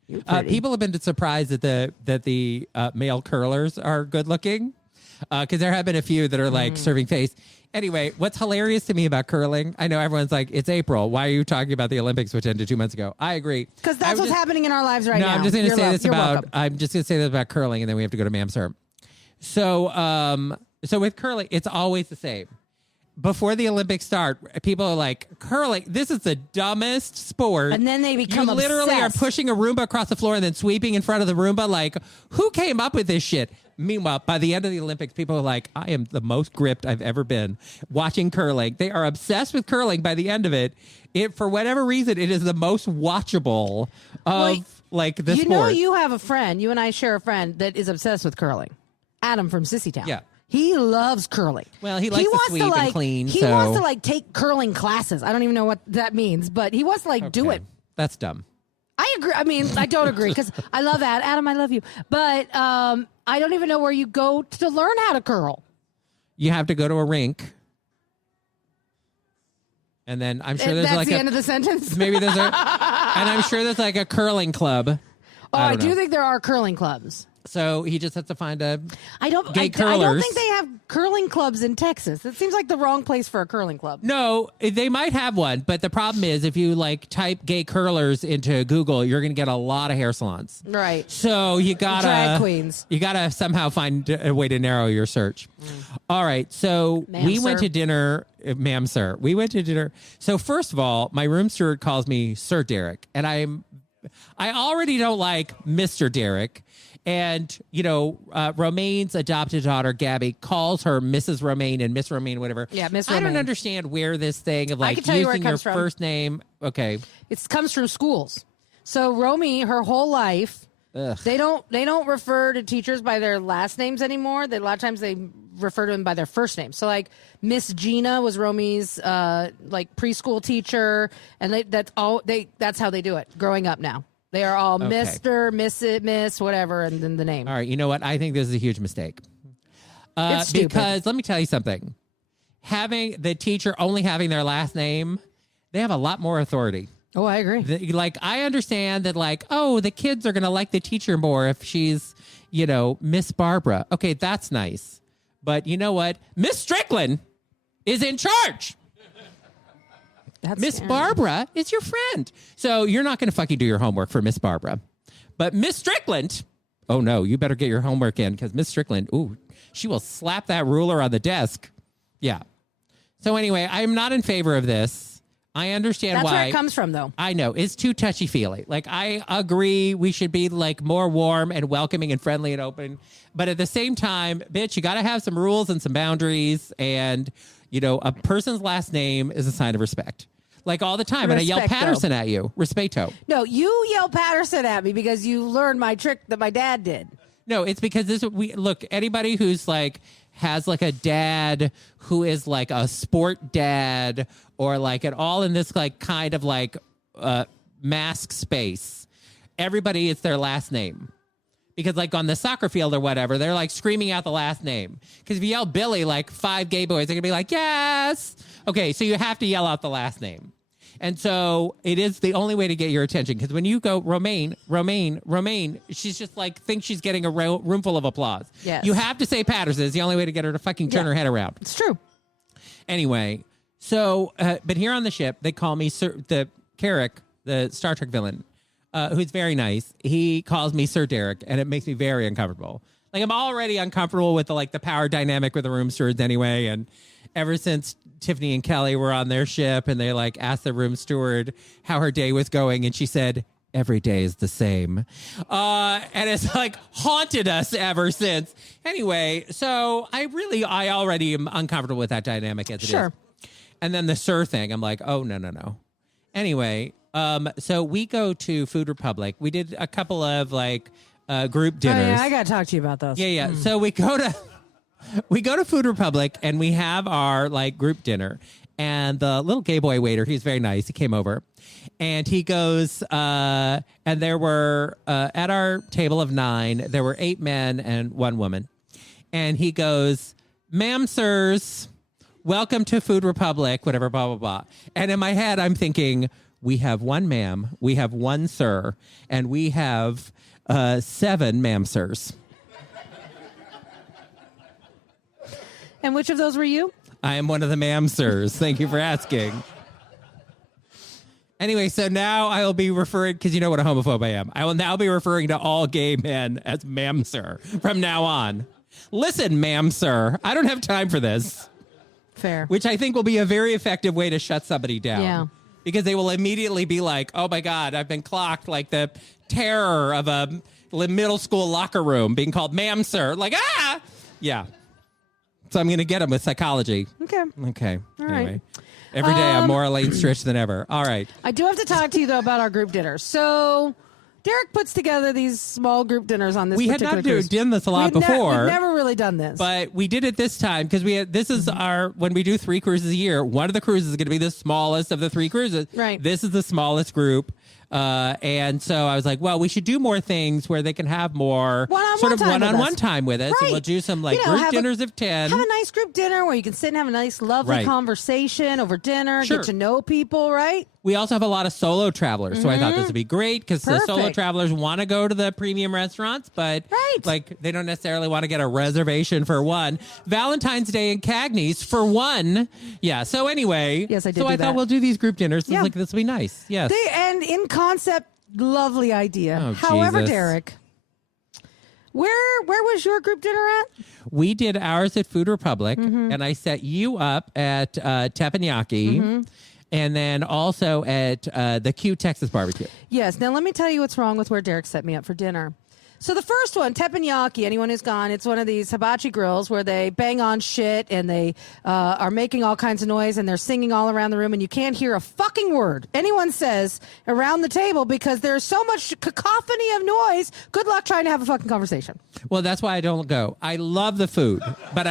You're pretty. people have been surprised that the male curlers are good looking, because there have been a few that are like serving face. Anyway, what's hilarious to me about curling? I know everyone's like, it's April. Why are you talking about the Olympics, which ended 2 months ago? I agree. Because that's what's happening in our lives right no, now. I'm just going to say this You're about. welcome. I'm just going to say this about curling, and then we have to go to Ma'am Sir. So with curling, it's always the same. Before the Olympics start, people are like, curling, this is the dumbest sport. And then they become You literally obsessed. are pushing a Roomba across the floor and then sweeping in front of the Roomba. Like, who came up with this shit? Meanwhile, by the end of the Olympics, people are like, I am the most gripped I've ever been watching curling. They are obsessed with curling by the end of it. For whatever reason, it is the most watchable of the sport. You know, you have a friend, you and I share a friend that is obsessed with curling. Adam from Sissytown. Yeah. He loves curling. Well, he likes to sweep and clean. He wants to take curling classes. I don't even know what that means, but he wants to do it. That's dumb. I agree. I mean, I don't agree because I love Adam. I love you, but I don't even know where you go to learn how to curl. You have to go to a rink, and then I'm sure there's That's the end of the sentence. maybe there's and I'm sure there's like a curling club. I don't do know. think there are curling clubs. So he just has to find a I don't think they have curling clubs in Texas. It seems like the wrong place for a curling club. No, they might have one, but the problem is if you like type gay curlers into Google, you're going to get a lot of hair salons. Right. So you gotta drag queens. You gotta somehow find a way to narrow your search. All right. So we went to dinner, ma'am, sir. We went to dinner. So first of all, my room steward calls me Sir Derek, and I already don't like Mr. Derek. And, you know, Romaine's adopted daughter, Gabby, calls her Mrs. Romaine and Miss Romaine, whatever. Yeah, Miss I don't Romaine. understand where this thing of like can tell you where it using your comes from. first name. Okay. It comes from schools. So Romy, her whole life, they don't refer to teachers by their last names anymore. A lot of times they refer to them by their first name. So like Miss Gina was Romy's like preschool teacher, and that's how they do it growing up now. They are all Okay. Mr., Miss, whatever, and then the name. All right. You know what? I think this is a huge mistake. It's stupid. Because let me tell you something. Having the teacher only having their last name, they have a lot more authority. Oh, I agree. Like, I understand that, like, oh, the kids are going to like the teacher more if she's, you know, Miss Barbara. Okay, that's nice. But you know what? Miss Strickland is in charge. Miss Barbara is your friend. So you're not going to fucking do your homework for Miss Barbara. But Miss Strickland, oh, no, you better get your homework in because Miss Strickland, ooh, she will slap that ruler on the desk. Yeah. So anyway, I'm not in favor of this. I understand That's why. where it comes from, though. I know. It's too touchy-feely. Like, I agree we should be, like, more warm and welcoming and friendly and open. But at the same time, bitch, you got to have some rules and some boundaries. And, you know, a person's last name is a sign of respect. Like, all the time. And I yell Patterson at you. Respecto. No, you yell Patterson at me because you learned my trick that my dad did. No, it's because look, anybody who's like has like a dad who is like a sport dad or like at all in this like kind of like mask space, everybody, it's their last name. Because like on the soccer field or whatever, they're like screaming out the last name. Because if you yell Billy, like 5 gay boys are going to be like, yes. Okay, so you have to yell out the last name. And so it is the only way to get your attention. Because when you go, Romaine, she's just like, thinks she's getting a room full of applause. Yes. You have to say Patterson. It's the only way to get her to fucking turn her head around. It's true. Anyway, so, but here on the ship, they call me the Carrick, the Star Trek villain, who's very nice. He calls me Sir Derek, and it makes me very uncomfortable. Like, I'm already uncomfortable with the power dynamic with the room stewards anyway, and ever since Tiffany and Kelly were on their ship and they like asked the room steward how her day was going, and she said, every day is the same. And it's like haunted us ever since. Anyway, so I already am uncomfortable with that dynamic as it is. And then the Sir thing, I'm like, oh, no. Anyway, so we go to Food Republic. We did a couple of like group dinners. Oh, yeah, I got to talk to you about those. Yeah. So we go to Food Republic and we have our like group dinner, and the little gay boy waiter, he's very nice. He came over and he goes, and there were, at our table of 9, there were 8 men and 1 woman. And he goes, ma'am, sirs, welcome to Food Republic, whatever, blah, blah, blah. And in my head, I'm thinking, we have 1 ma'am, we have 1 sir, and we have 7 ma'am, sirs. And which of those were you? I am one of the ma'am sirs. Thank you for asking. Anyway, so now I will be referring, because you know what a homophobe I am. I will now be referring to all gay men as ma'am sir from now on. Listen, ma'am sir, I don't have time for this. Fair. Which I think will be a very effective way to shut somebody down. Yeah. Because they will immediately be like, oh my God, I've been clocked, like the terror of a middle school locker room being called ma'am sir. Like, ah! Yeah. So I'm going to get them with psychology. Okay. All right. Anyway. Every day I'm more Elaine Stritch than ever. All right. I do have to talk to you, though, about our group dinner. So Derek puts together these small group dinners on this particular cruise. We had not done this a lot before. We've never really done this. But we did it this time because this is our, when we do 3 cruises a year, one of the cruises is going to be the smallest of the 3 cruises. Right. This is the smallest group. And so I was like, well, we should do more things where they can have more one-on-one time with us. Right. And we'll do some group dinners of 10. Have a nice group dinner where you can sit and have a nice, lovely conversation over dinner, get to know people, right? We also have a lot of solo travelers, so I thought this would be great because the solo travelers want to go to the premium restaurants, but they don't necessarily want to get a reservation for one. Valentine's Day in Cagney's for one. Yeah. So anyway, yes, I did. So I thought we'll do these group dinners. Yeah. This will be nice. Yes. And in concept, lovely idea. Oh, However, Jesus. Derek, where was your group dinner at? We did ours at Food Republic, and I set you up at Teppanyaki. And then also at the Q Texas Barbecue. Yes. Now, let me tell you what's wrong with where Derek set me up for dinner. So the first one, Teppanyaki, anyone who's gone, it's one of these hibachi grills where they bang on shit and they are making all kinds of noise and they're singing all around the room and you can't hear a fucking word anyone says around the table because there's so much cacophony of noise. Good luck trying to have a fucking conversation. Well, that's why I don't go. I love the food, but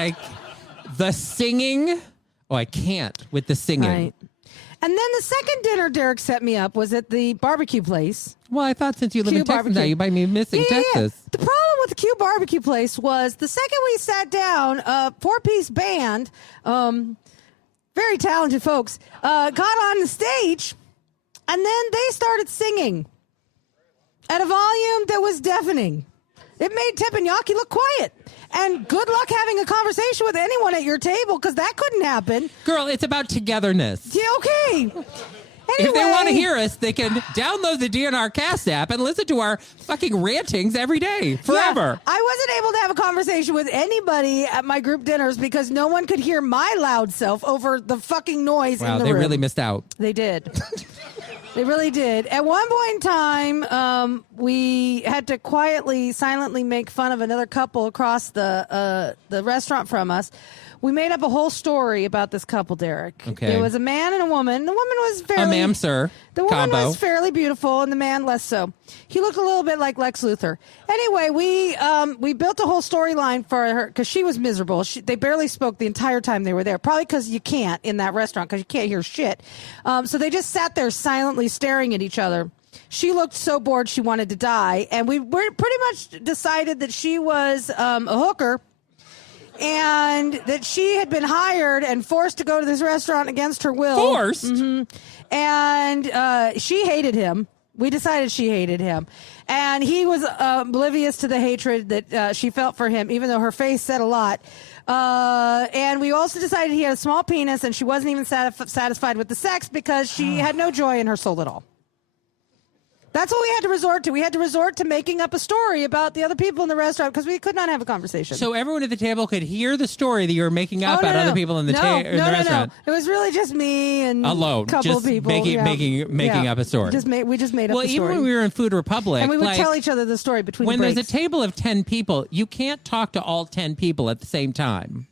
the singing, I can't with the singing. Right. And then the second dinner Derek set me up was at the barbecue place. Well, I thought since you live in Texas now, you might be missing Texas. Yeah. The problem with the Q barbecue place was the second we sat down, a 4-piece band, very talented folks, got on the stage, and then they started singing at a volume that was deafening. It made Teppanyaki look quiet. And good luck having a conversation with anyone at your table because that couldn't happen. Girl, it's about togetherness. Yeah, okay. Anyway, if they want to hear us, they can download the DNR Cast app and listen to our fucking rantings every day, forever. Yeah, I wasn't able to have a conversation with anybody at my group dinners because no one could hear my loud self over the fucking noise in the room. Wow, they really missed out. They did. They really did. At one point in time, we had to quietly, silently make fun of another couple across the restaurant from us. We made up a whole story about this couple, Derek. Okay. It was a man and a woman. The woman was fairly... A ma'am, sir. The woman combo. was fairly beautiful, and the man less so. He looked a little bit like Lex Luthor. Anyway, we built a whole storyline for her because she was miserable. They barely spoke the entire time they were there, probably because you can't in that restaurant because you can't hear shit. So they just sat there silently staring at each other. She looked so bored she wanted to die, and we were pretty much decided that she was a hooker and that she had been hired and forced to go to this restaurant against her will. Forced? Mm-hmm. And she hated him. We decided she hated him. And he was oblivious to the hatred that she felt for him, even though her face said a lot. And we also decided he had a small penis, and she wasn't even satisfied with the sex because she had no joy in her soul at all. That's what we had to resort to. We had to resort to making up a story about the other people in the restaurant because we could not have a conversation. So everyone at the table could hear the story that you were making up about other people in the restaurant. No. It was really just me and alone, a couple of people. Making up a story. We just made up a story. Well, even when we were in Food Republic. And we would tell each other the story between when breaks. there's a table of 10 people, you can't talk to all 10 people at the same time.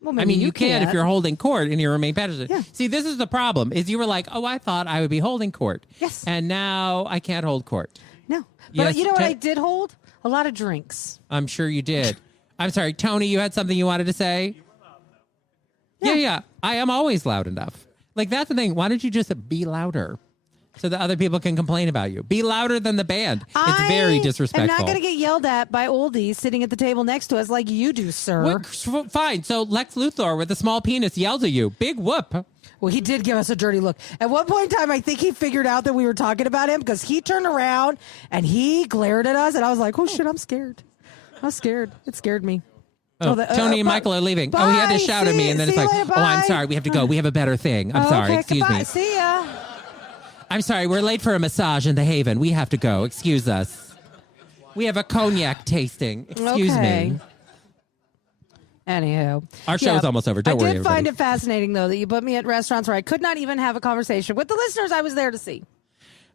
Well, I mean, you can if you're holding court and you're Romaine Patterson. Yeah. See, this is the problem, is you were like, oh, I thought I would be holding court. Yes. And now I can't hold court. No. But Yes, you know what I did hold? A lot of drinks. I'm sure you did. I'm sorry, Tony, you had something you wanted to say? Yeah. I am always loud enough. Like, that's the thing. Why don't you just be louder so that other people can complain about you? Be louder than the band. It's very disrespectful. I'm not going to get yelled at by oldies sitting at the table next to us like you do, sir. Fine. So Lex Luthor with a small penis yells at you. Big whoop. Well, he did give us a dirty look. At one point in time, I think he figured out that we were talking about him because he turned around and he glared at us, and I was like, oh, shit, I'm scared. I'm scared. It scared me. Tony and Michael are leaving. Bye. Oh, he had to shout at me, and then it's like, later, oh, I'm sorry. We have to go. We have a better thing. I'm sorry. Okay, Excuse goodbye. me. See ya. I'm sorry. We're late for a massage in the Haven. We have to go. Excuse us. We have a cognac tasting. Excuse me. Anywho. Our show is almost over. Don't worry, I did everybody. find it fascinating, though, that you put me at restaurants where I could not even have a conversation with the listeners I was there to see.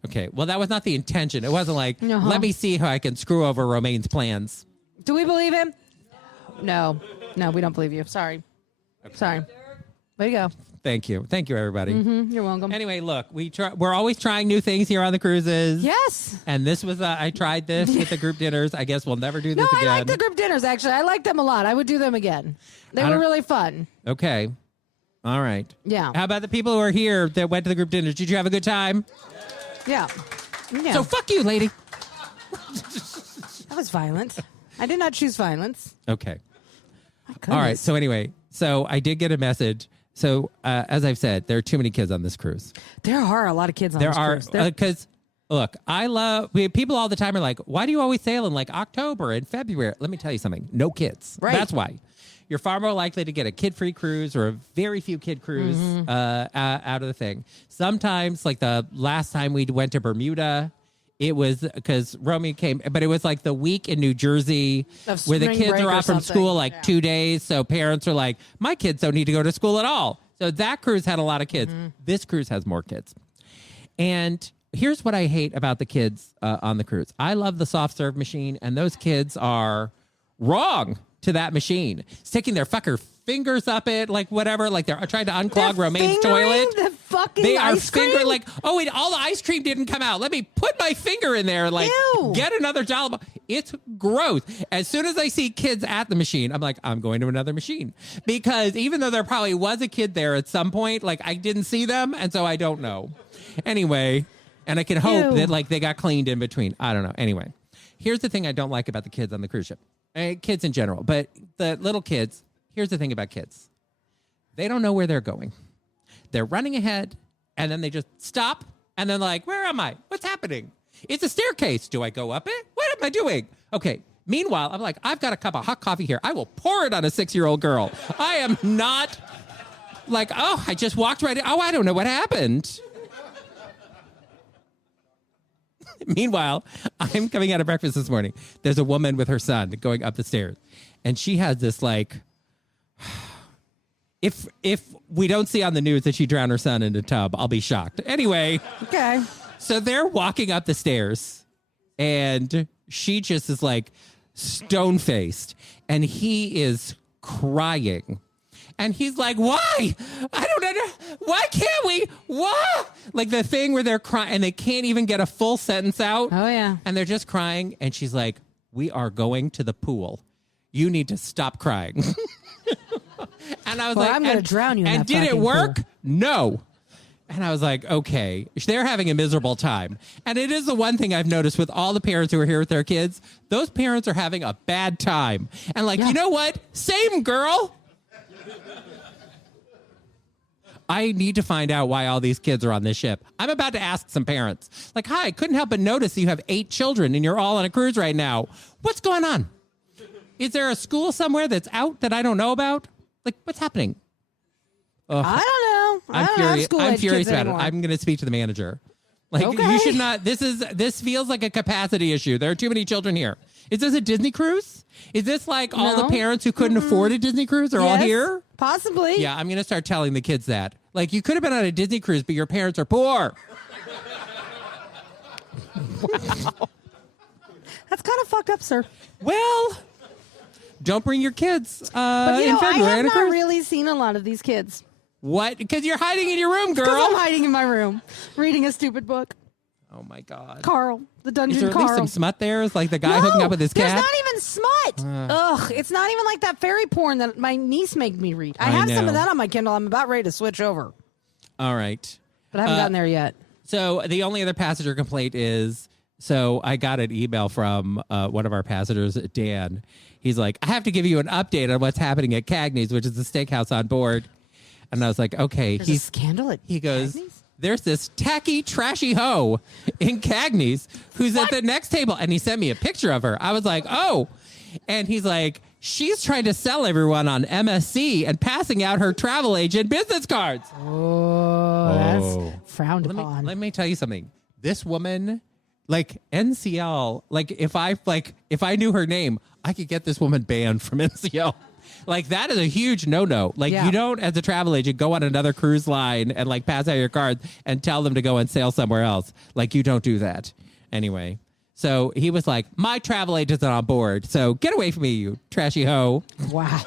Okay. Well, that was not the intention. It wasn't like, let me see how I can screw over Romaine's plans. Do we believe him? No. No, we don't believe you. Sorry. Okay. Sorry. Way to go. Thank you. Thank you, everybody. Mm-hmm. You're welcome. Anyway, look, we're always trying new things here on the cruises. Yes. And this was, I tried this with the group dinners. I guess we'll never do this again. No, I like the group dinners, actually. I like them a lot. I would do them again. They were really fun. Okay. All right. Yeah. How about the people who are here that went to the group dinners? Did you have a good time? Yeah. Yeah. So fuck you, lady. That was violent. I did not choose violence. Okay. My All right. goodness. So anyway, so I did get a message. So as I've said, there are too many kids on this cruise. There are a lot of kids on There this are cruise. There- because look, people all the time are like, why do you always sail in like October and February? Let me tell you something. No kids. Right. That's why. You're far more likely to get a kid-free cruise or a very few kid cruise out of the thing. Sometimes, like the last time we went to Bermuda, it was because Romy came, but it was like the week in New Jersey Of where the spring kids break are or off from something. school like Yeah. 2 days. So parents are like, my kids don't need to go to school at all. So that cruise had a lot of kids. This cruise has more kids. And here's what I hate about the kids on the cruise. I love the soft serve machine, and those kids are wrong to that machine. Sticking their fucker fingers up it, like whatever, like they're trying to unclog They're Romaine's fingering toilet. the fucking They are ice cream? fingering like, oh wait, all the ice cream didn't come out. Let me put my finger in there, like Ew. get another dollop. It's gross. As soon as I see kids at the machine, I'm like, I'm going to another machine. Because even though there probably was a kid there at some point, like I didn't see them, and so I don't know. Anyway, and I can hope Ew. that like they got cleaned in between. I don't know. Anyway, here's the thing I don't like about the kids on the cruise ship. Kids in general, but the little kids, here's the thing about kids. They don't know where they're going. They're running ahead, and then they just stop, and then like, where am I? What's happening? It's a staircase. Do I go up it? What am I doing? Okay. Meanwhile, I'm like, I've got a cup of hot coffee here. I will pour it on a 6-year-old girl. I am not like, oh, I just walked right in. Oh, I don't know what happened. Meanwhile, I'm coming out of breakfast this morning. There's a woman with her son going up the stairs, and she has this like, if we don't see on the news that she drowned her son in a tub, I'll be shocked. Anyway, Okay. so they're walking up the stairs, and she just is like stone-faced, and he is crying. And he's like, why? I don't know. Why can't we? Why? Like the thing where they're crying and they can't even get a full sentence out. Oh, yeah. And they're just crying. And she's like, we are going to the pool. You need to stop crying. And I was Or like, I'm gonna drown you in And that did it fucking work? pool. No. And I was like, okay, they're having a miserable time. And it is the one thing I've noticed with all the parents who are here with their kids. Those parents are having a bad time. And like, Yeah. you know what? Same girl. I need to find out why all these kids are on this ship. I'm about to ask some parents. Like, hi, I couldn't help but notice you have 8 children and you're all on a cruise right now. What's going on? Is there a school somewhere that's out that I don't know about? Like, what's happening? I don't know. I I'm don't furious. have school I'm age furious kids about anymore. it. I'm going to speak to the manager. Like, Okay. you should not. This feels like a capacity issue. There are too many children here. Is this a Disney cruise? Is this like all the No. parents who couldn't afford a Disney cruise are all Yes, here? Possibly. Yeah, I'm going to start telling the kids that. Like, you could have been on a Disney cruise, but your parents are poor. That's kind of fucked up, sir. Well, don't bring your kids But you in know, I February. have on a not cruise. really seen a lot of these kids. What? Because you're hiding in your room, Because I'm girl. hiding in my room, reading a stupid book. Oh, my God. Carl, the Is dungeon there at Carl. least some smut there? Is like the guy No, hooking up with his there's cat? not even smut. Ugh, it's not even like that fairy porn that my niece made me read. I I have some know. of that on my Kindle. I'm about ready to switch over, All right. but I haven't gotten there yet. So the only other passenger complaint is, so I got an email from one of our passengers, Dan. He's like, I have to give you an update on what's happening at Cagney's, which is the steakhouse on board. And I was like, okay. There's a scandal at He goes, Cagney's? there's this tacky, trashy hoe in Cagney's who's at the next table. And he sent me a picture of her. I was like, oh. And he's like, she's trying to sell everyone on MSC and passing out her travel agent business cards. Oh, that's frowned upon. Let me tell you something. This woman, like NCL, like if I knew her name, I could get this woman banned from NCL. Like that is a huge no-no. Like Yeah. you don't, as a travel agent, go on another cruise line and like pass out your cards and tell them to go and sail somewhere else. Like you don't do that. Anyway, so he was like, my travel agent's on board. So get away from me, you trashy hoe. Wow.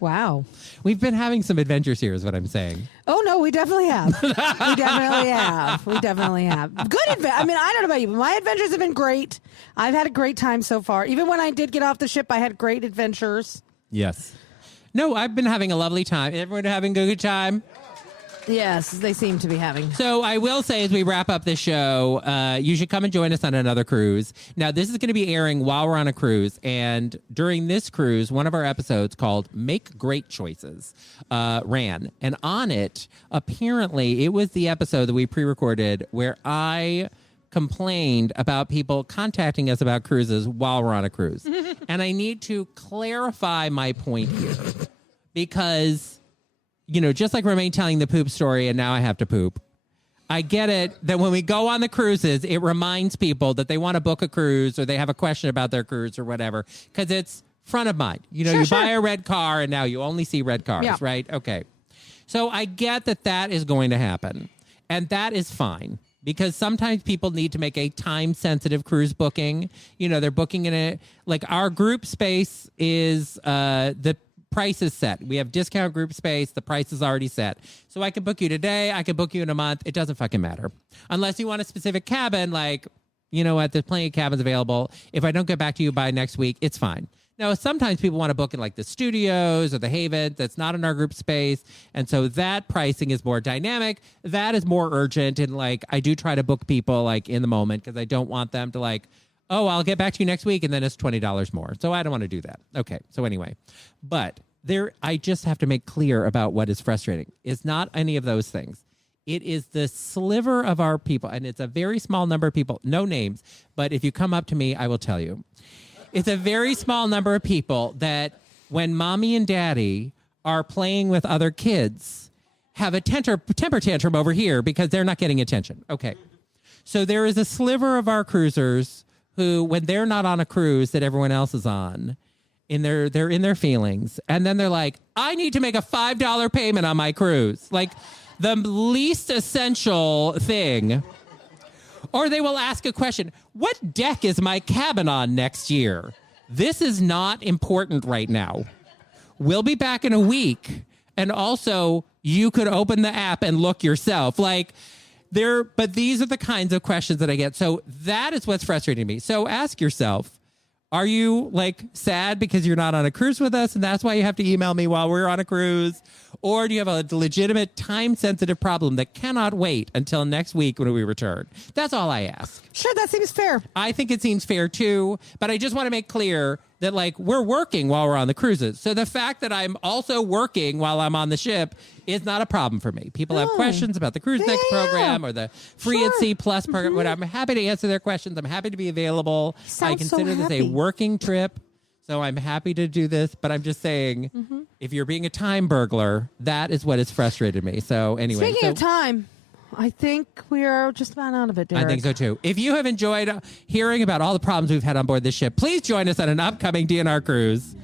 Wow. We've been having some adventures here is what I'm saying. Oh, no, we definitely have. We definitely have. We definitely have. Good I mean, I don't know about you, but my adventures have been great. I've had a great time so far. Even when I did get off the ship, I had great adventures. Yes. No, I've been having a lovely time. Everyone having a good time? Yes, they seem to be having. So I will say, as we wrap up this show, you should come and join us on another cruise. Now, this is going to be airing while we're on a cruise. And during this cruise, one of our episodes called Make Great Choices ran. And on it, apparently, it was the episode that we pre-recorded where I complained about people contacting us about cruises while we're on a cruise. And I need to clarify my point here because, you know, just like Romaine telling the poop story and now I have to poop, I get it that when we go on the cruises, it reminds people that they want to book a cruise or they have a question about their cruise or whatever, because it's front of mind. You know, buy a red car and now you only see red cars, right? Okay. So I get that that is going to happen, and that is fine. Because sometimes people need to make a time-sensitive cruise booking. You know, they're booking in it. Like our group space is, the price is set. We have discount group space. The price is already set. So I can book you today. I can book you in a month. It doesn't fucking matter. Unless you want a specific cabin, like, you know what, there's plenty of cabins available. If I don't get back to you by next week, it's fine. Now, sometimes people want to book in like the studios or the Haven that's not in our group space. And so that pricing is more dynamic. That is more urgent. And like, I do try to book people like in the moment because I don't want them to like, oh, I'll get back to you next week. And then it's $20 more. So I don't want to do that. Okay. So anyway, but I just have to make clear about what is frustrating. It's not any of those things. It is the sliver of our people. And it's a very small number of people, no names. But if you come up to me, I will tell you. It's a very small number of people that when mommy and daddy are playing with other kids have a temper tantrum over here because they're not getting attention. Okay. So there is a sliver of our cruisers who, when they're not on a cruise that everyone else is on, they're in their feelings. And then they're like, I need to make a $5 payment on my cruise. Like the least essential thing. Or they will ask a question, what deck is my cabin on next year? This is not important right now. We'll be back in a week. And also, you could open the app and look yourself. But these are the kinds of questions that I get. So that is what's frustrating me. So ask yourself, are you like sad because you're not on a cruise with us and that's why you have to email me while we're on a cruise? Or do you have a legitimate time-sensitive problem that cannot wait until next week when we return? That's all I ask. Sure, that seems fair. I think it seems fair too, but I just want to make clear that like we're working while we're on the cruises. So the fact that I'm also working while I'm on the ship is not a problem for me. People have questions about the Cruise Next program or the Free at Sea Plus program. But I'm happy to answer their questions. I'm happy to be available. I consider this a working trip. So I'm happy to do this, but I'm just saying, if you're being a time burglar, that is what has frustrated me. So anyway. Speaking of time, I think we are just about out of it, Derek. I think so too. If you have enjoyed hearing about all the problems we've had on board this ship, please join us on an upcoming DNR cruise.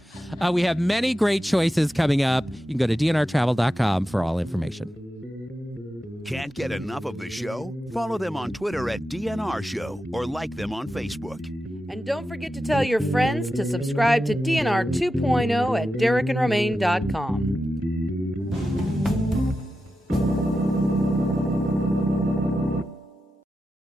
We have many great choices coming up. You can go to dnrtravel.com for all information. Can't get enough of the show? Follow them on Twitter at DNR Show or like them on Facebook. And don't forget to tell your friends to subscribe to DNR 2.0 at DerekandRomaine.com.